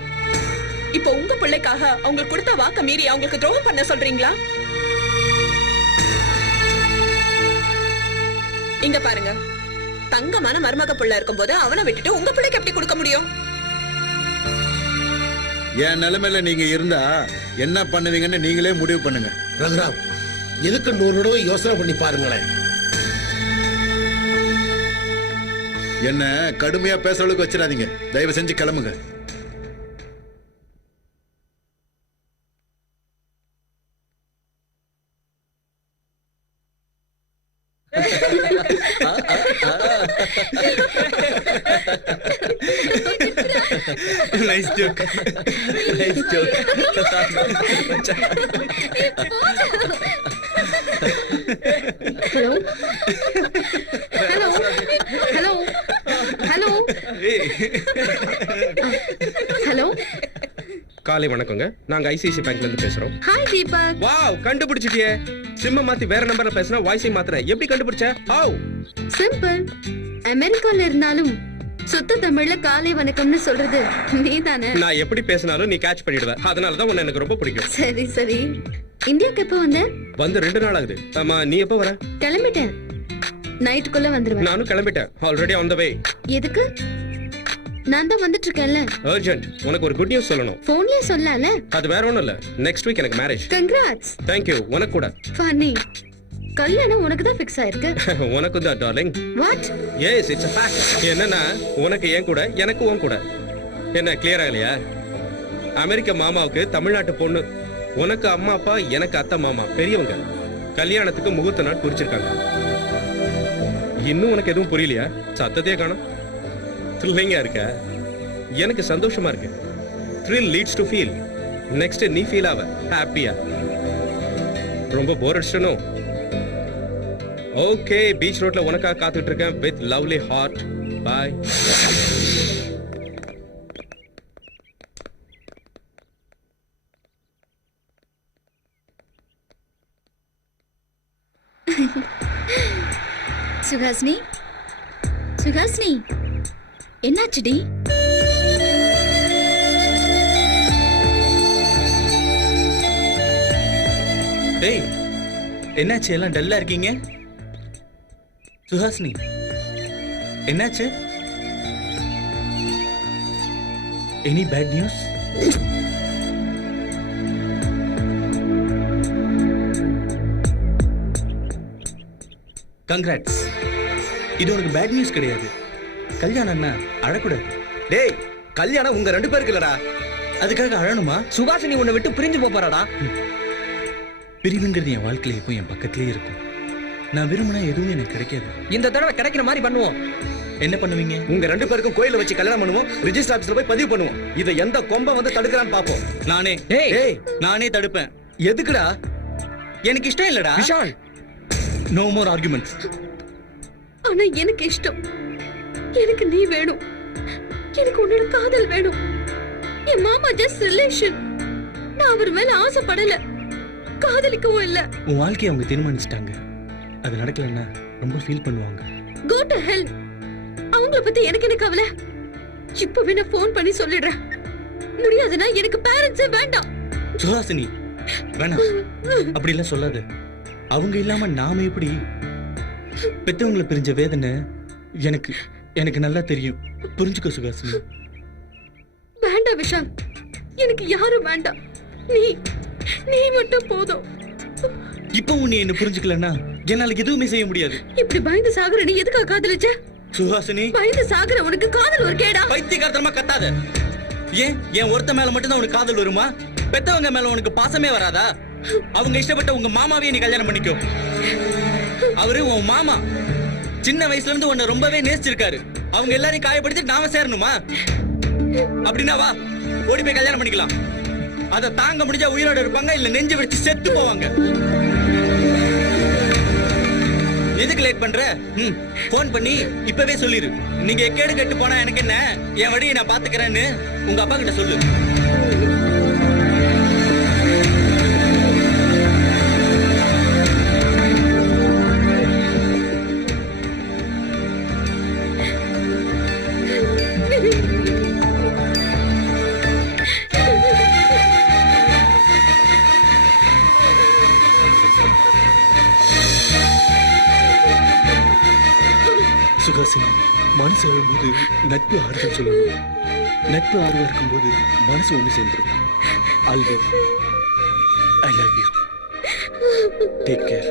இப்போ உங்க பிள்ளைக்காக அவங்க கொடுத்த வாக்க மீறி அவங்களுக்கு துரோகம் பண்ண சொல்றீங்களா? இங்க பாருங்க, தங்கமான மருமக பிள்ளை இருக்கும்போது அவனை விட்டுட்டு உங்க பிள்ளைக்கு எப்படி கொடுக்க முடியும்? என் நிலைமையில நீங்க இருந்தா என்ன பண்ணுவீங்கன்னு நீங்களே முடிவு பண்ணுங்க. ரகுராம், எதுக்கு 100 தடவை யோசனை பண்ணி பாருங்களேன். என்ன கடுமையா பேசுறதுக்கு வச்சிடாதீங்க. தயவு செஞ்சு கிளம்புங்க. Nice joke. Nice joke. Hello hello hello hello hello. காலை வணக்கங்க. நாங்க ஐசிஐசி பேங்க்ல இருந்து பேசுறோம். ஹாய் தீபக். வாவ், கண்டுபிடிச்சிட்டியே. சிம்ம மாத்தி வேற நம்பர்ல பேசினா வாய்ஸை மாத்துற. எப்படி கண்டுபிடிச்ச? ஹவ்? சிம்பிள். அமெரிக்கால இருந்தாலும் சுத்த தமிழ்ல காலை வணக்கம்னு சொல்றது நீதானே? நான் எப்படி பேசினாலும் நீ கேட்ச் பண்ணிடுவ. அதனால தான் உன்னை எனக்கு ரொம்ப பிடிக்கும். சரி சரி. இந்தியாக்கு எப்போ வந்த? வந்து 2 நாள் ஆகுது. ஆமா, நீ எப்போ வர? கிளம்பிட்டேன். நைட்டுக்குள்ள வந்துருவேன். நானும் கிளம்பிட்டேன். ஆல்ரெடி ஆன் த வே. எதுக்கு? நான் தான் வந்துட்டு இருக்கேன்ல. அர்ஜென்ட். உனக்கு ஒரு குட் நியூஸ் சொல்லணும். போன்லயே சொல்லல. அது வேற ஒண்ணும் இல்ல. நெக்ஸ்ட் வீக் எனக்கு மேரேஜ். கங்க்ராட்ஸ். Thank you. உனக்கு கூட. ஃபன்னி. கல்யாணம் உனக்கு தான் ஃபிக்ஸ் ஆயிருக்கு. உனக்கு தான் darling. What? Yes, it's a fact. என்னன்னா உனக்கு ஏன் கூட எனக்கு உன் கூட. என்ன கிளியரா இல்லையா? அமெரிக்க மாமாவுக்கு தமிழ்நாட்டு பொண்ணு. உனக்கு அம்மா அப்பா, எனக்கு அத்தை மாமா பெரியவங்க. கல்யாணத்துக்கு முகூர்த்த நாள் குறிச்சிருக்காங்க. இன்னும் உனக்கு எதுவும் புரியலையா? சத்தத்தையே காணோம். த்ரில்லிங்கா இருக்க. எனக்கு சந்தோஷமா இருக்கு. Thrill leads to feel. Next நீ ஃபீல் ஆவ ஹாப்பியா. ரொம்ப போர் அடிச்சிட்டனோ? ஓகே, பீச் ரோட்ல உனக்காக காத்துட்டு இருக்கேன் with lovely heart. Bye. Suhasini, Suhasini, என்னாச்சுடி? டேய், என்னாச்சு? எல்லாம் டல்லா இருக்கீங்க? சுஹாசினி, என்னாச்சு? Any bad news? கங்க்ராட்ஸ். இது உனக்கு பேட் நியூஸ் கிடையாது. கல்யாணம் என்ன அழக்கூடாது. டேய், கல்யாணம் உங்க 2 பேருக்கு இல்லடா. அதுக்காக அழணுமா? சுபாஷினி உன்னை விட்டு பிரிஞ்சு போறாடா. பிரிவுங்கிறது என் வாழ்க்கையில இப்போ என் பக்கத்துலயே இருக்கும். நான் விரும்பினா எதுவும் எனக்கு கிடைக்காது. இந்த தடவை கிடைக்கிற மாதிரி பண்ணுவோம். என்ன பண்ணுவீங்க? உங்க 2 பேருக்கும் கோயில வச்சு கல்யாணம் பண்ணுவோம். ரிஜிஸ்டர் ஆபீஸ்ல போய் பதிவு பண்ணுவோம். இதை எந்த கொம்ப வந்து தடுக்கறான்னு பாப்போம். நானே டேய், நானே தடுப்பேன். எதுக்குடா? எனக்கு இஷ்டம் இல்லடா. Vishal, no more arguments. ஆனா எனக்கு இஷ்டம். எனக்கு நீ வேணும். எனக்கு உன்னோட காதல் வேணும். என் மாமா ஜஸ்ட் ரிலேஷன். நான் அவர் மேல ஆசைப்படல, காதலிக்கவும் இல்ல. உன் வாழ்க்கையை அவங்க தீர்மானிச்சிட்டாங்க. அது நடக்கலன்னா ரொம்ப ஃபீல் பண்ணுவாங்க. Go to hell. அவங்கள பத்தி எனக்கு என்ன கவலை? இப்பவே நான் ஃபோன் பண்ணி சொல்லிடுறேன். முடியாதுன்னா எனக்கு பேரண்ட்ஸே வேண்டாம். சுஹாசினி, வேணாம், அப்படி எல்லாம் சொல்லாத. அவங்க இல்லாம நாம எப்படி? பெத்தவங்களை பிரிஞ்ச வேதனை எனக்கு எனக்கு நல்லா தெரியும். புரிஞ்சுக்கோ சுஹாசினி. வேண்டாம் விஷால், எனக்கு யாரும் வேண்டாம். நீ நீ மட்டும் போதும். இப்போ நீ என்ன புரிஞ்சுக்கலன்னா என்னால எதுவுமே செய்ய முடியாது. இப்படி பயந்து சாகுற நீ எதுக்காக காதலிச்ச? சுஹாசினி, பயந்து சாகுற உனக்கு காதல் ஒரு கேடா? பைத்தியக்காரத்தனமா கத்தாத. ஏன் என் ஒருத்த மேல மட்டும் தான் உனக்கு காதல் வருமா? பெத்தவங்க மேல உனக்கு பாசமே வராதா? அவங்க இஷ்டப்பட்ட உங்க மாமாவே நீ கல்யாணம் பண்ணிக்கோ. அவரு உன் மாமா. சின்ன வயசுல இருந்து உன்னை ரொம்பவே நேசிச்சிருக்காரு. அவங்க எல்லாரையும் காயப்படுத்தி நாம சேரணுமா? அப்படின்னா வா, ஓடி போய் கல்யாணம் பண்ணிக்கலாம். அதை தாங்க முடிஞ்சா உயிரோட இருப்பாங்க, இல்ல நெஞ்சு வெடிச்சு செத்து போவாங்க. எதுக்கு லேட் பண்ற? போன் பண்ணி இப்பவே சொல்லிரு. நீங்க கேடு கெட்டு போனா எனக்கு என்ன, என் வழியை நான் பாத்துக்கிறேன்னு உங்க அப்பா கிட்ட சொல்லு. சுகாசினி, மனசு அழும்போது நட்பு ஆறுதல் சொல்லணும். நட்பு ஆறுவா இருக்கும்போது மனசு ஒண்ணு சேர்ந்துடும். Always I love you. Take care.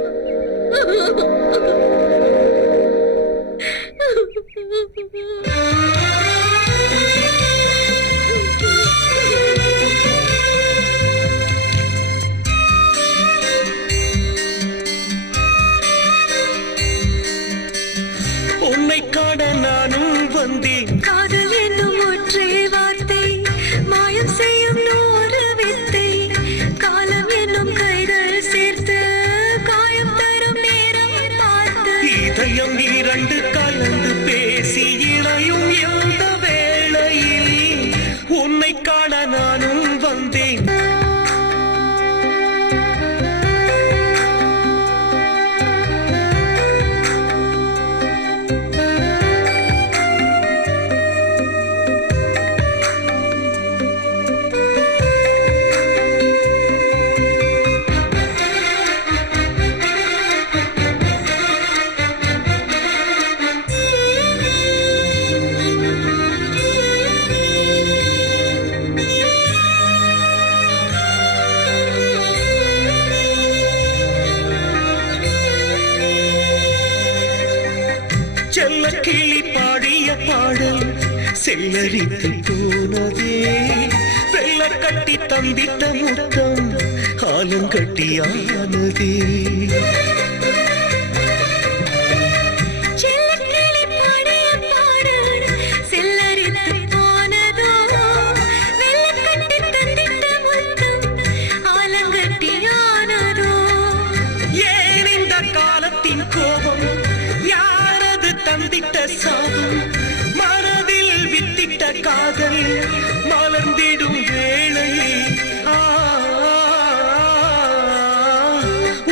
உன்னை காண நானும் வந்தேன். காதல் என்னும் ஒற்றை வார்த்தை மாயம் செய்யும் நூறு வித்தை. காலம் என்னும் கைகள் சேர்த்து காயம் தரும் நேரம் பார்த்து. இதயம் 2 கலந்து பேசி இணையும் எந்த வேளையில் உன்னை காண நானும் வந்தேன். செல்ல கிளி பாடிய பாடல் செல்லரித்து போனதே வெள்ள கட்டி தந்திட்ட முத்தம் ஆலங்கட்டியானதே கோபம் யாரது தந்திட்ட சாபம் மனதில் வித்திட்ட காதல் மலர்ந்திடும் வேளையில்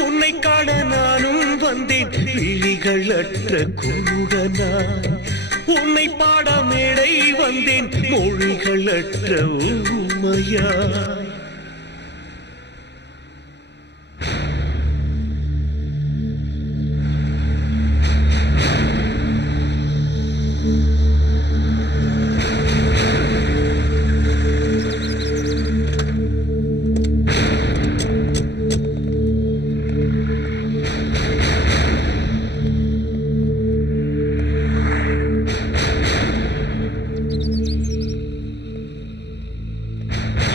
உன்னை காண நானும் வந்தேன் விழிகளற்ற குருடனா உன்னை பாட மேடை வந்தேன் மொழிகளற்ற ஊமையா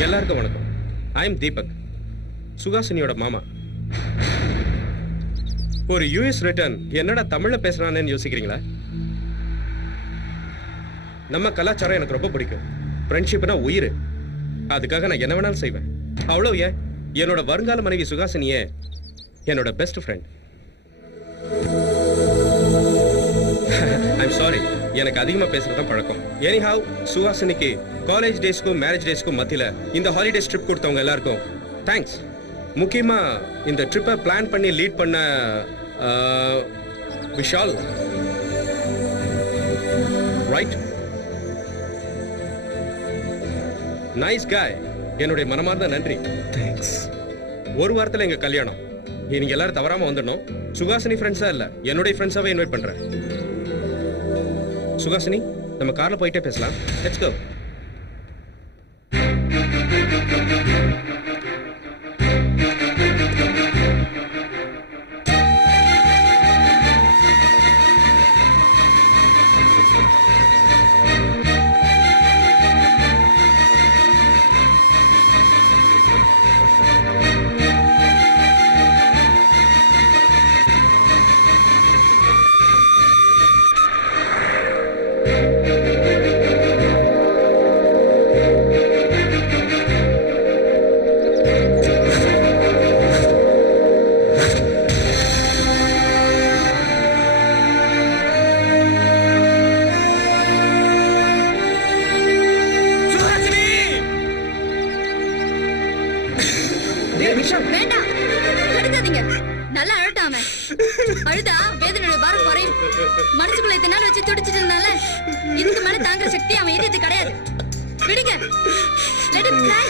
எல்லாருக்கும் வணக்கம். ஐ எம் தீபக், சுகாசினியோட மாமா. ஒரு யூஎஸ் ரிட்டர்ன் என்னடா தமிழ்ல பேசுறானேன்னு யோசிக்கிறீங்களா? நம்ம கலாச்சாரம் எனக்கு ரொம்ப பிடிக்கும். ஃப்ரெண்ட்ஷிப்னா உயிர். அதுக்காக நான் என்ன வேணாலும் செய்வேன். அவ்வளவு ஏன், என்னோட வருங்கால மனைவி சுகாசினியே என்னோட பெஸ்ட் ஃப்ரெண்ட். ஐம் சாரி, எனக்கு அதிகமா பேசுறதுதான் பழக்கம். எனிஹவ், சுஹாசினிக்கு காலேஜ் டேஸ்க்கும் மேரேஜ் டேஸ்க்கும் மத்தியில இந்த ஹாலிடேஸ் ட்ரிப் கொடுத்தவங்க எல்லாருக்கும் தேங்க்ஸ். முக்கியமா இந்த ட்ரிப்பை பிளான் பண்ணி லீட் பண்ண விஷால், ரைட், நைஸ் காய், என்னுடைய மனமார்ந்த நன்றி. தேங்க்ஸ். ஒரு வாரத்துல எங்க கல்யாணம். நீங்க எல்லாரும் தவறாம வந்துடணும். சுகாசினி ஃப்ரெண்ட்ஸா இல்ல, என்னுடைய ஃப்ரெண்ட்ஸாவே இன்வைட் பண்றேன். சுகாசினி, நம்ம கார்ல போயிட்டே பேசலாம். Let's go. வேண்டாம், அழுதாதீங்க. நல்லா அழட்டாம அழுதா வேதனையோட பாரம் குறையும். மனசுக்குள்ள இத்தனை நாள் வச்சு துடிச்சிட்டு இருந்தால இதுக்கு மேல தாங்குற சக்தி அவன் இதயத்து கிடையாது. விடுங்க. Let him cry.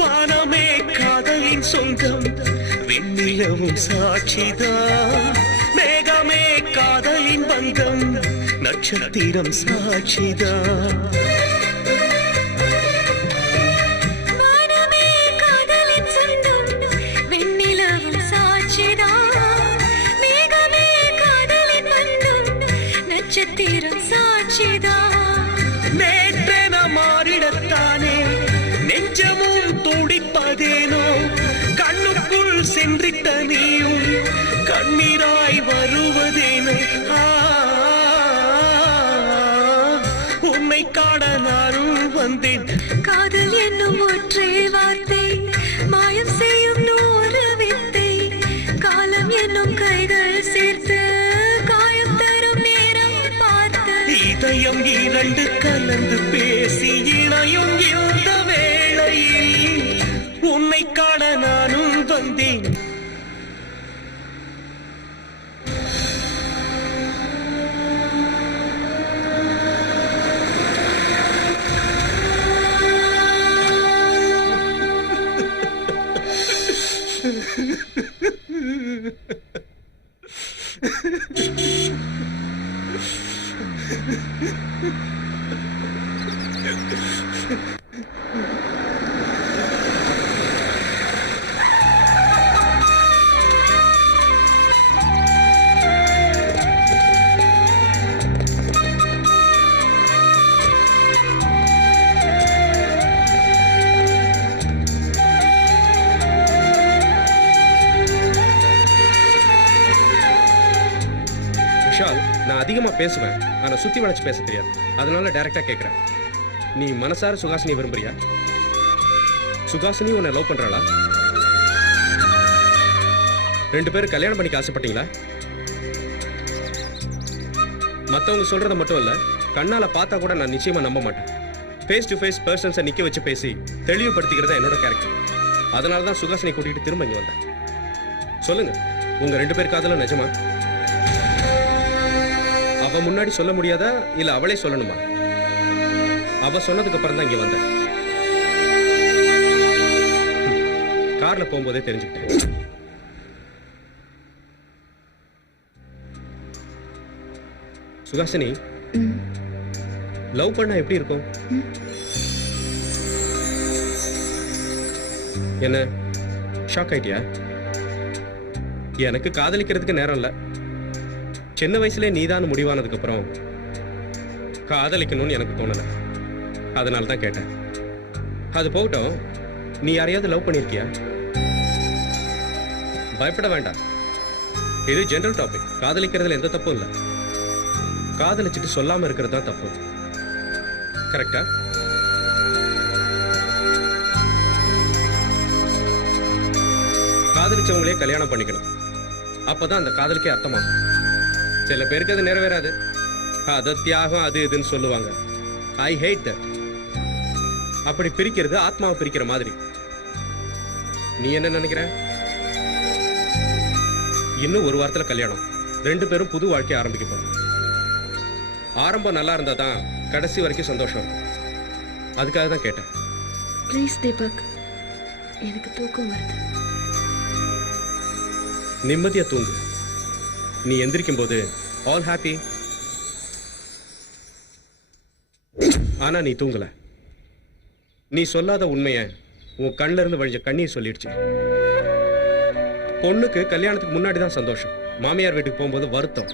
வானமே காதலின் சொந்தம், வெண்ணில வெண்ணிலவும் சாட்சிதான் மேகமே காதலின் பந்தம் நட்சத்திரம் சாட்சிதான் வானமே காதலின் சொந்தம் வெண்ணிலவும் சாட்சிதான் மேகமே காதலின் பந்தம் நட்சத்திரம் சாட்சிதான் நேற்றென மாறிடத்தானே நெஞ்சமும் துடிப்பதேனோ கண்ணுக்குள் சென்றிட்ட நீயும் கண்ணீராய் வருவதேனோ உன்னை காண நானும் வந்தேன் காதல் என்னும் ஒற்றை வார்த்தை மாயம் செய்யும் நூறு வித்தை காலம் என்னும் கைகள் சேர்த்து காயம் தரும் நேரம் பார்த்து இதயம் இரண்டு கலந்து பேசி இணையும் இந்த வேளையில் உன்னை காண நானும் வந்தேன் விஷால், நான் அதிகமா பேசுவேன், ஆனா சுத்தி வளைச்சு பேச தெரியாது. அதனால டைரக்டா கேக்குறேன். நீ மனசார சுகாசினி விரும்புறியா? சுகாசினி உன்னை லவ் பண்றாளா? ரெண்டு பேரும் கல்யாணம் பண்ணிக்க ஆசைப்பட்டீங்களா? மத்தவங்க சொல்றத மட்டும் இல்ல, கண்ணால பார்த்தா கூட நான் நிச்சயமா நம்ப மாட்டேன். ஃபேஸ் டு ஃபேஸ் பர்சன்ஸை நிக்க வச்சு பேசி தெளிவுபடுத்திக்கிறதா என்னோட கேரக்டர். அதனால தான் சுகாசினி கூட்டிட்டு திரும்ப இங்க வந்தேன். சொல்லுங்க, உங்க ரெண்டு பேர் காதலும் நிஜமா? அவ முன்னாடி சொல்ல முடியாதா, இல்ல அவளே சொல்லணுமா? அவ சொன்னதுக்கு அப்புறம் தான் இங்க வந்தேன். கார்ல போகும்போதே தெரிஞ்சுக்கிட்டேன். சுகாசினி, லவ் பண்ணா எப்படி இருக்கும்? என்ன ஷாக் ஆயிட்டியா? எனக்கு காதலிக்கிறதுக்கு நேரம் இல்ல. சின்ன வயசுல நீதான் முடிவானதுக்கு அப்புறம் காதலிக்கணும்னு எனக்கு தோணல. அதனால தான் கேட்டேன். அது போகட்டும், நீ யாரையாவது லவ் பண்ணிருக்கியா? பயப்பட வேண்டாம், இது ஜெனரல் டாபிக். காதலிக்கிறதுல எந்த தப்பும் இல்லை. காதலிச்சுட்டு சொல்லாம இருக்கிறது தான் தப்பு. கரெக்டா? காதலிச்சவங்களே கல்யாணம் பண்ணிக்கணும். அப்பதான் அந்த காதலுக்கே அர்த்தமாகும். சில பேருக்கு அது நிறைவேறாது. அது தியாகம், அது இதுன்னு சொல்லுவாங்க. ஐ ஹேட் தட். அப்படி பிரிக்கிறது ஆத்மாவை பிரிக்கிற மாதிரி. நீ என்ன நினைக்கிற? இன்னும் ஒரு வாரத்துல கல்யாணம். ரெண்டு பேரும் புது வாழ்க்கையை ஆரம்பிக்க போறோம். ஆரம்பம் நல்லா இருந்தா தான் கடைசி வரைக்கும் சந்தோஷம். அதுக்காக தான் கேட்டேன். ப்ளீஸ் தீபக், எனக்கு தூக்கம் வருது. நிம்மதியா தூங்கு. நீ எந்திரிக்கும் போது ஆல் ஹாப்பி. ஆனா நீ தூங்கல. நீ சொல்லாத உண்மைய உன் கண்ணில இருந்து வழிஞ்ச கண்ணீர் சொல்லிடுச்சு. பொண்ணுக்கு கல்யாணத்துக்கு முன்னாடி தான் சந்தோஷம். மாமியார் வீட்டுக்கு போகும்போது வருத்தம்.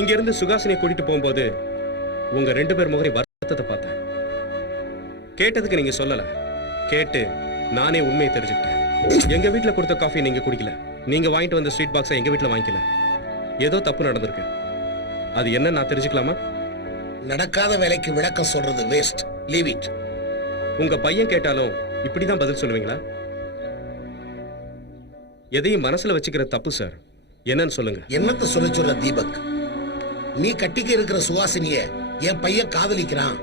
இங்க இருந்து சுகாசினியை கூட்டிட்டு போகும்போது உங்க ரெண்டு பேர் முகரை வருத்தத்தை பார்த்தேன். கேட்டதுக்கு நீங்க சொல்லல. கேட்டு நானே உண்மையை தெரிஞ்சுக்கிட்டேன். எங்க வீட்டுல கொடுத்த காஃபி நீங்க குடிக்கல. நீங்க வாங்கிட்டு வந்த ஸ்வீட் பாக்ஸை எங்க வீட்டுல வாங்கிக்கல. ஏதோ தப்பு நடந்திருக்கு. அது என்ன நான் தெரிஞ்சுக்கலாமா? நடக்காத வேலைக்கு விளக்கம் சொல்றது வேஸ்ட். Leave it. உங்க பையன் கேட்டாலும் இப்படிதான் பதில் சொல்லுவீங்களா? எதையும் மனசுல வச்சுக்கிற தப்பு சார். என்னன்னு சொல்லுங்க. என்னத்த சொல்ல சொல்ற தீபக்? நீ கட்டிக்க இருக்கிற சுவாசினிய என் பையன் காதலிக்கிறான்,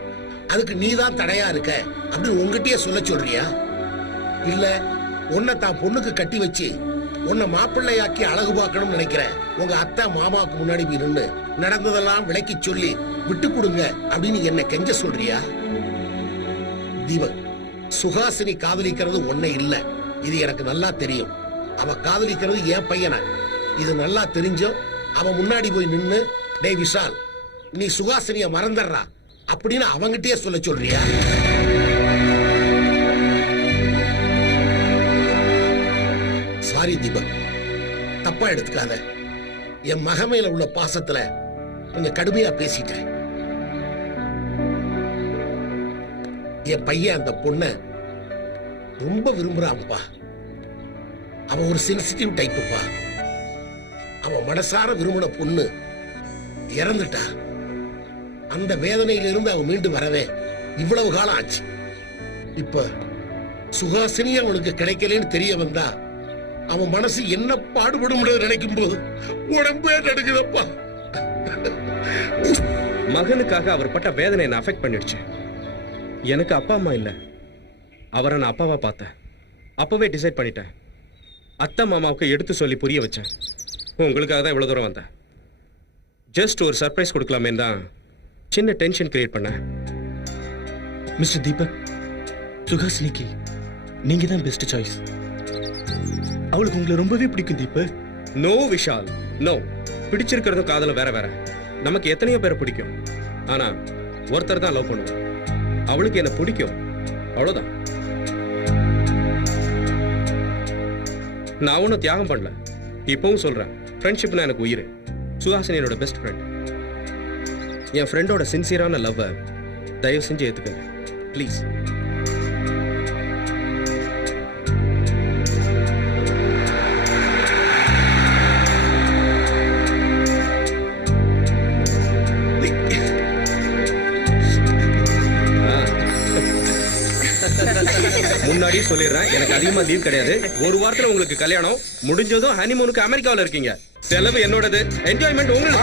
அதுக்கு நீ தான் தடையா இருக்க அப்படின்னு உங்ககிட்டயே சொல்ல சொல்றியா? இல்ல உன்னை தான் பொண்ணுக்கு கட்டி வச்சு உன்னை மாப்பிள்ளையாக்கி அழகு பார்க்கணும்னு நினைக்கிற உங்க அத்தை மாமாவுக்கு முன்னாடி போய் நின்று நடந்ததெல்லாம் விளக்கி சொல்லி விட்டு கொடுங்க அப்படின்னு என்ன கெஞ்ச சொல்றியா? தீபக், சுகாசினி காதலிக்கிறது ஒன்னே இல்ல, இது எனக்கு நல்லா தெரியும். அவ காதலிக்கிறது என் பையனை. இது நல்லா தெரிஞ்சும் அவன் முன்னாடி போய் நின்னு, டேய் விஷால், நீ சுகாசினிய மறந்துடுறா அப்படின்னு அவங்கிட்டயே சொல்ல சொல்றியா? சாரி தீபக், தப்பா எடுத்துக்காத. என் மகமையில உள்ள பாசத்துல கொஞ்சம் கடுமையா பேசிட்டேன். என் பையன் அந்த பொண்ண ரொம்ப விரும்புறான்ப்பா. அவன் ஒரு சென்சிட்டிவ் டைப்புப்பா. அவன் மனசார விரும்பின பொண்ணு இறந்துட்டா. அந்த வேதனையிலிருந்து அவன் மீண்டு வரவே இவ்வளவு காலம் ஆச்சு. இப்ப சுகாசினி அவனுக்கு கிடைக்கலன்னு தெரிய வந்தா அவன் மனசு என்ன பாடுபடும் நினைக்கும் போது உடம்பே நடுக்குதப்பா. மகனுக்காக அவர் பட்ட வேதனை என்ன அஃபெக்ட் பண்ணிடுச்சு. எனக்கு அப்பா அம்மா இல்ல, அவரை நான் அப்பாவா பார்த்தேன். அப்பவே டிசைட் பண்ணிட்டேன். அத்தை மாமாவுக்கு எடுத்து சொல்லி புரிய வச்சேன். உங்களுக்காக தான் இவ்வளவு தூரம் வந்தேன். ஜஸ்ட் ஒரு சர்ப்ரைஸ் கொடுக்கலாமே தான் சின்ன டென்ஷன் கிரியேட் பண்ணேன். மிஸ்டர் தீபக், சுஹாசினிக்கு நீங்க தான் பெஸ்ட் சாய்ஸ். அவளுக்கு உங்களை ரொம்பவே பிடிக்கும் தீபக். No Vishal, no. பிடிச்சிருக்கிறதும் காதலும் வேற வேற. நமக்கு எத்தனையோ பேரை பிடிக்கும், ஆனா ஒருத்தர் தான் லவ் பண்ணுவோம். அவளுக்கு என்ன பிடிக்கும், அவ்வளவுதான். நான் ஒன்னும் தியாகம் பண்ணல. இப்பவும் சொல்றேன், ஃப்ரெண்ட்ஷிப்னா எனக்கு உயிர். சுஹாசினி என்னோட பெஸ்ட் ஃப்ரெண்ட். என் ஃப்ரெண்டோட சின்சியரான லவ்வை தயவு செஞ்சு ஏத்துக்கங்க ப்ளீஸ். முன்னாடியே சொல்லிடுறேன், எனக்கு அதிகமா லீவ் கிடையாது. ஒரு வாரத்துல உங்களுக்கு கல்யாணம் முடிஞ்சதும் ஹனிமூனுக்கு அமெரிக்காவில் இருக்கீங்க. செலவு என்னோடது, என்ஜாய்மெண்ட் உங்களுக்கு.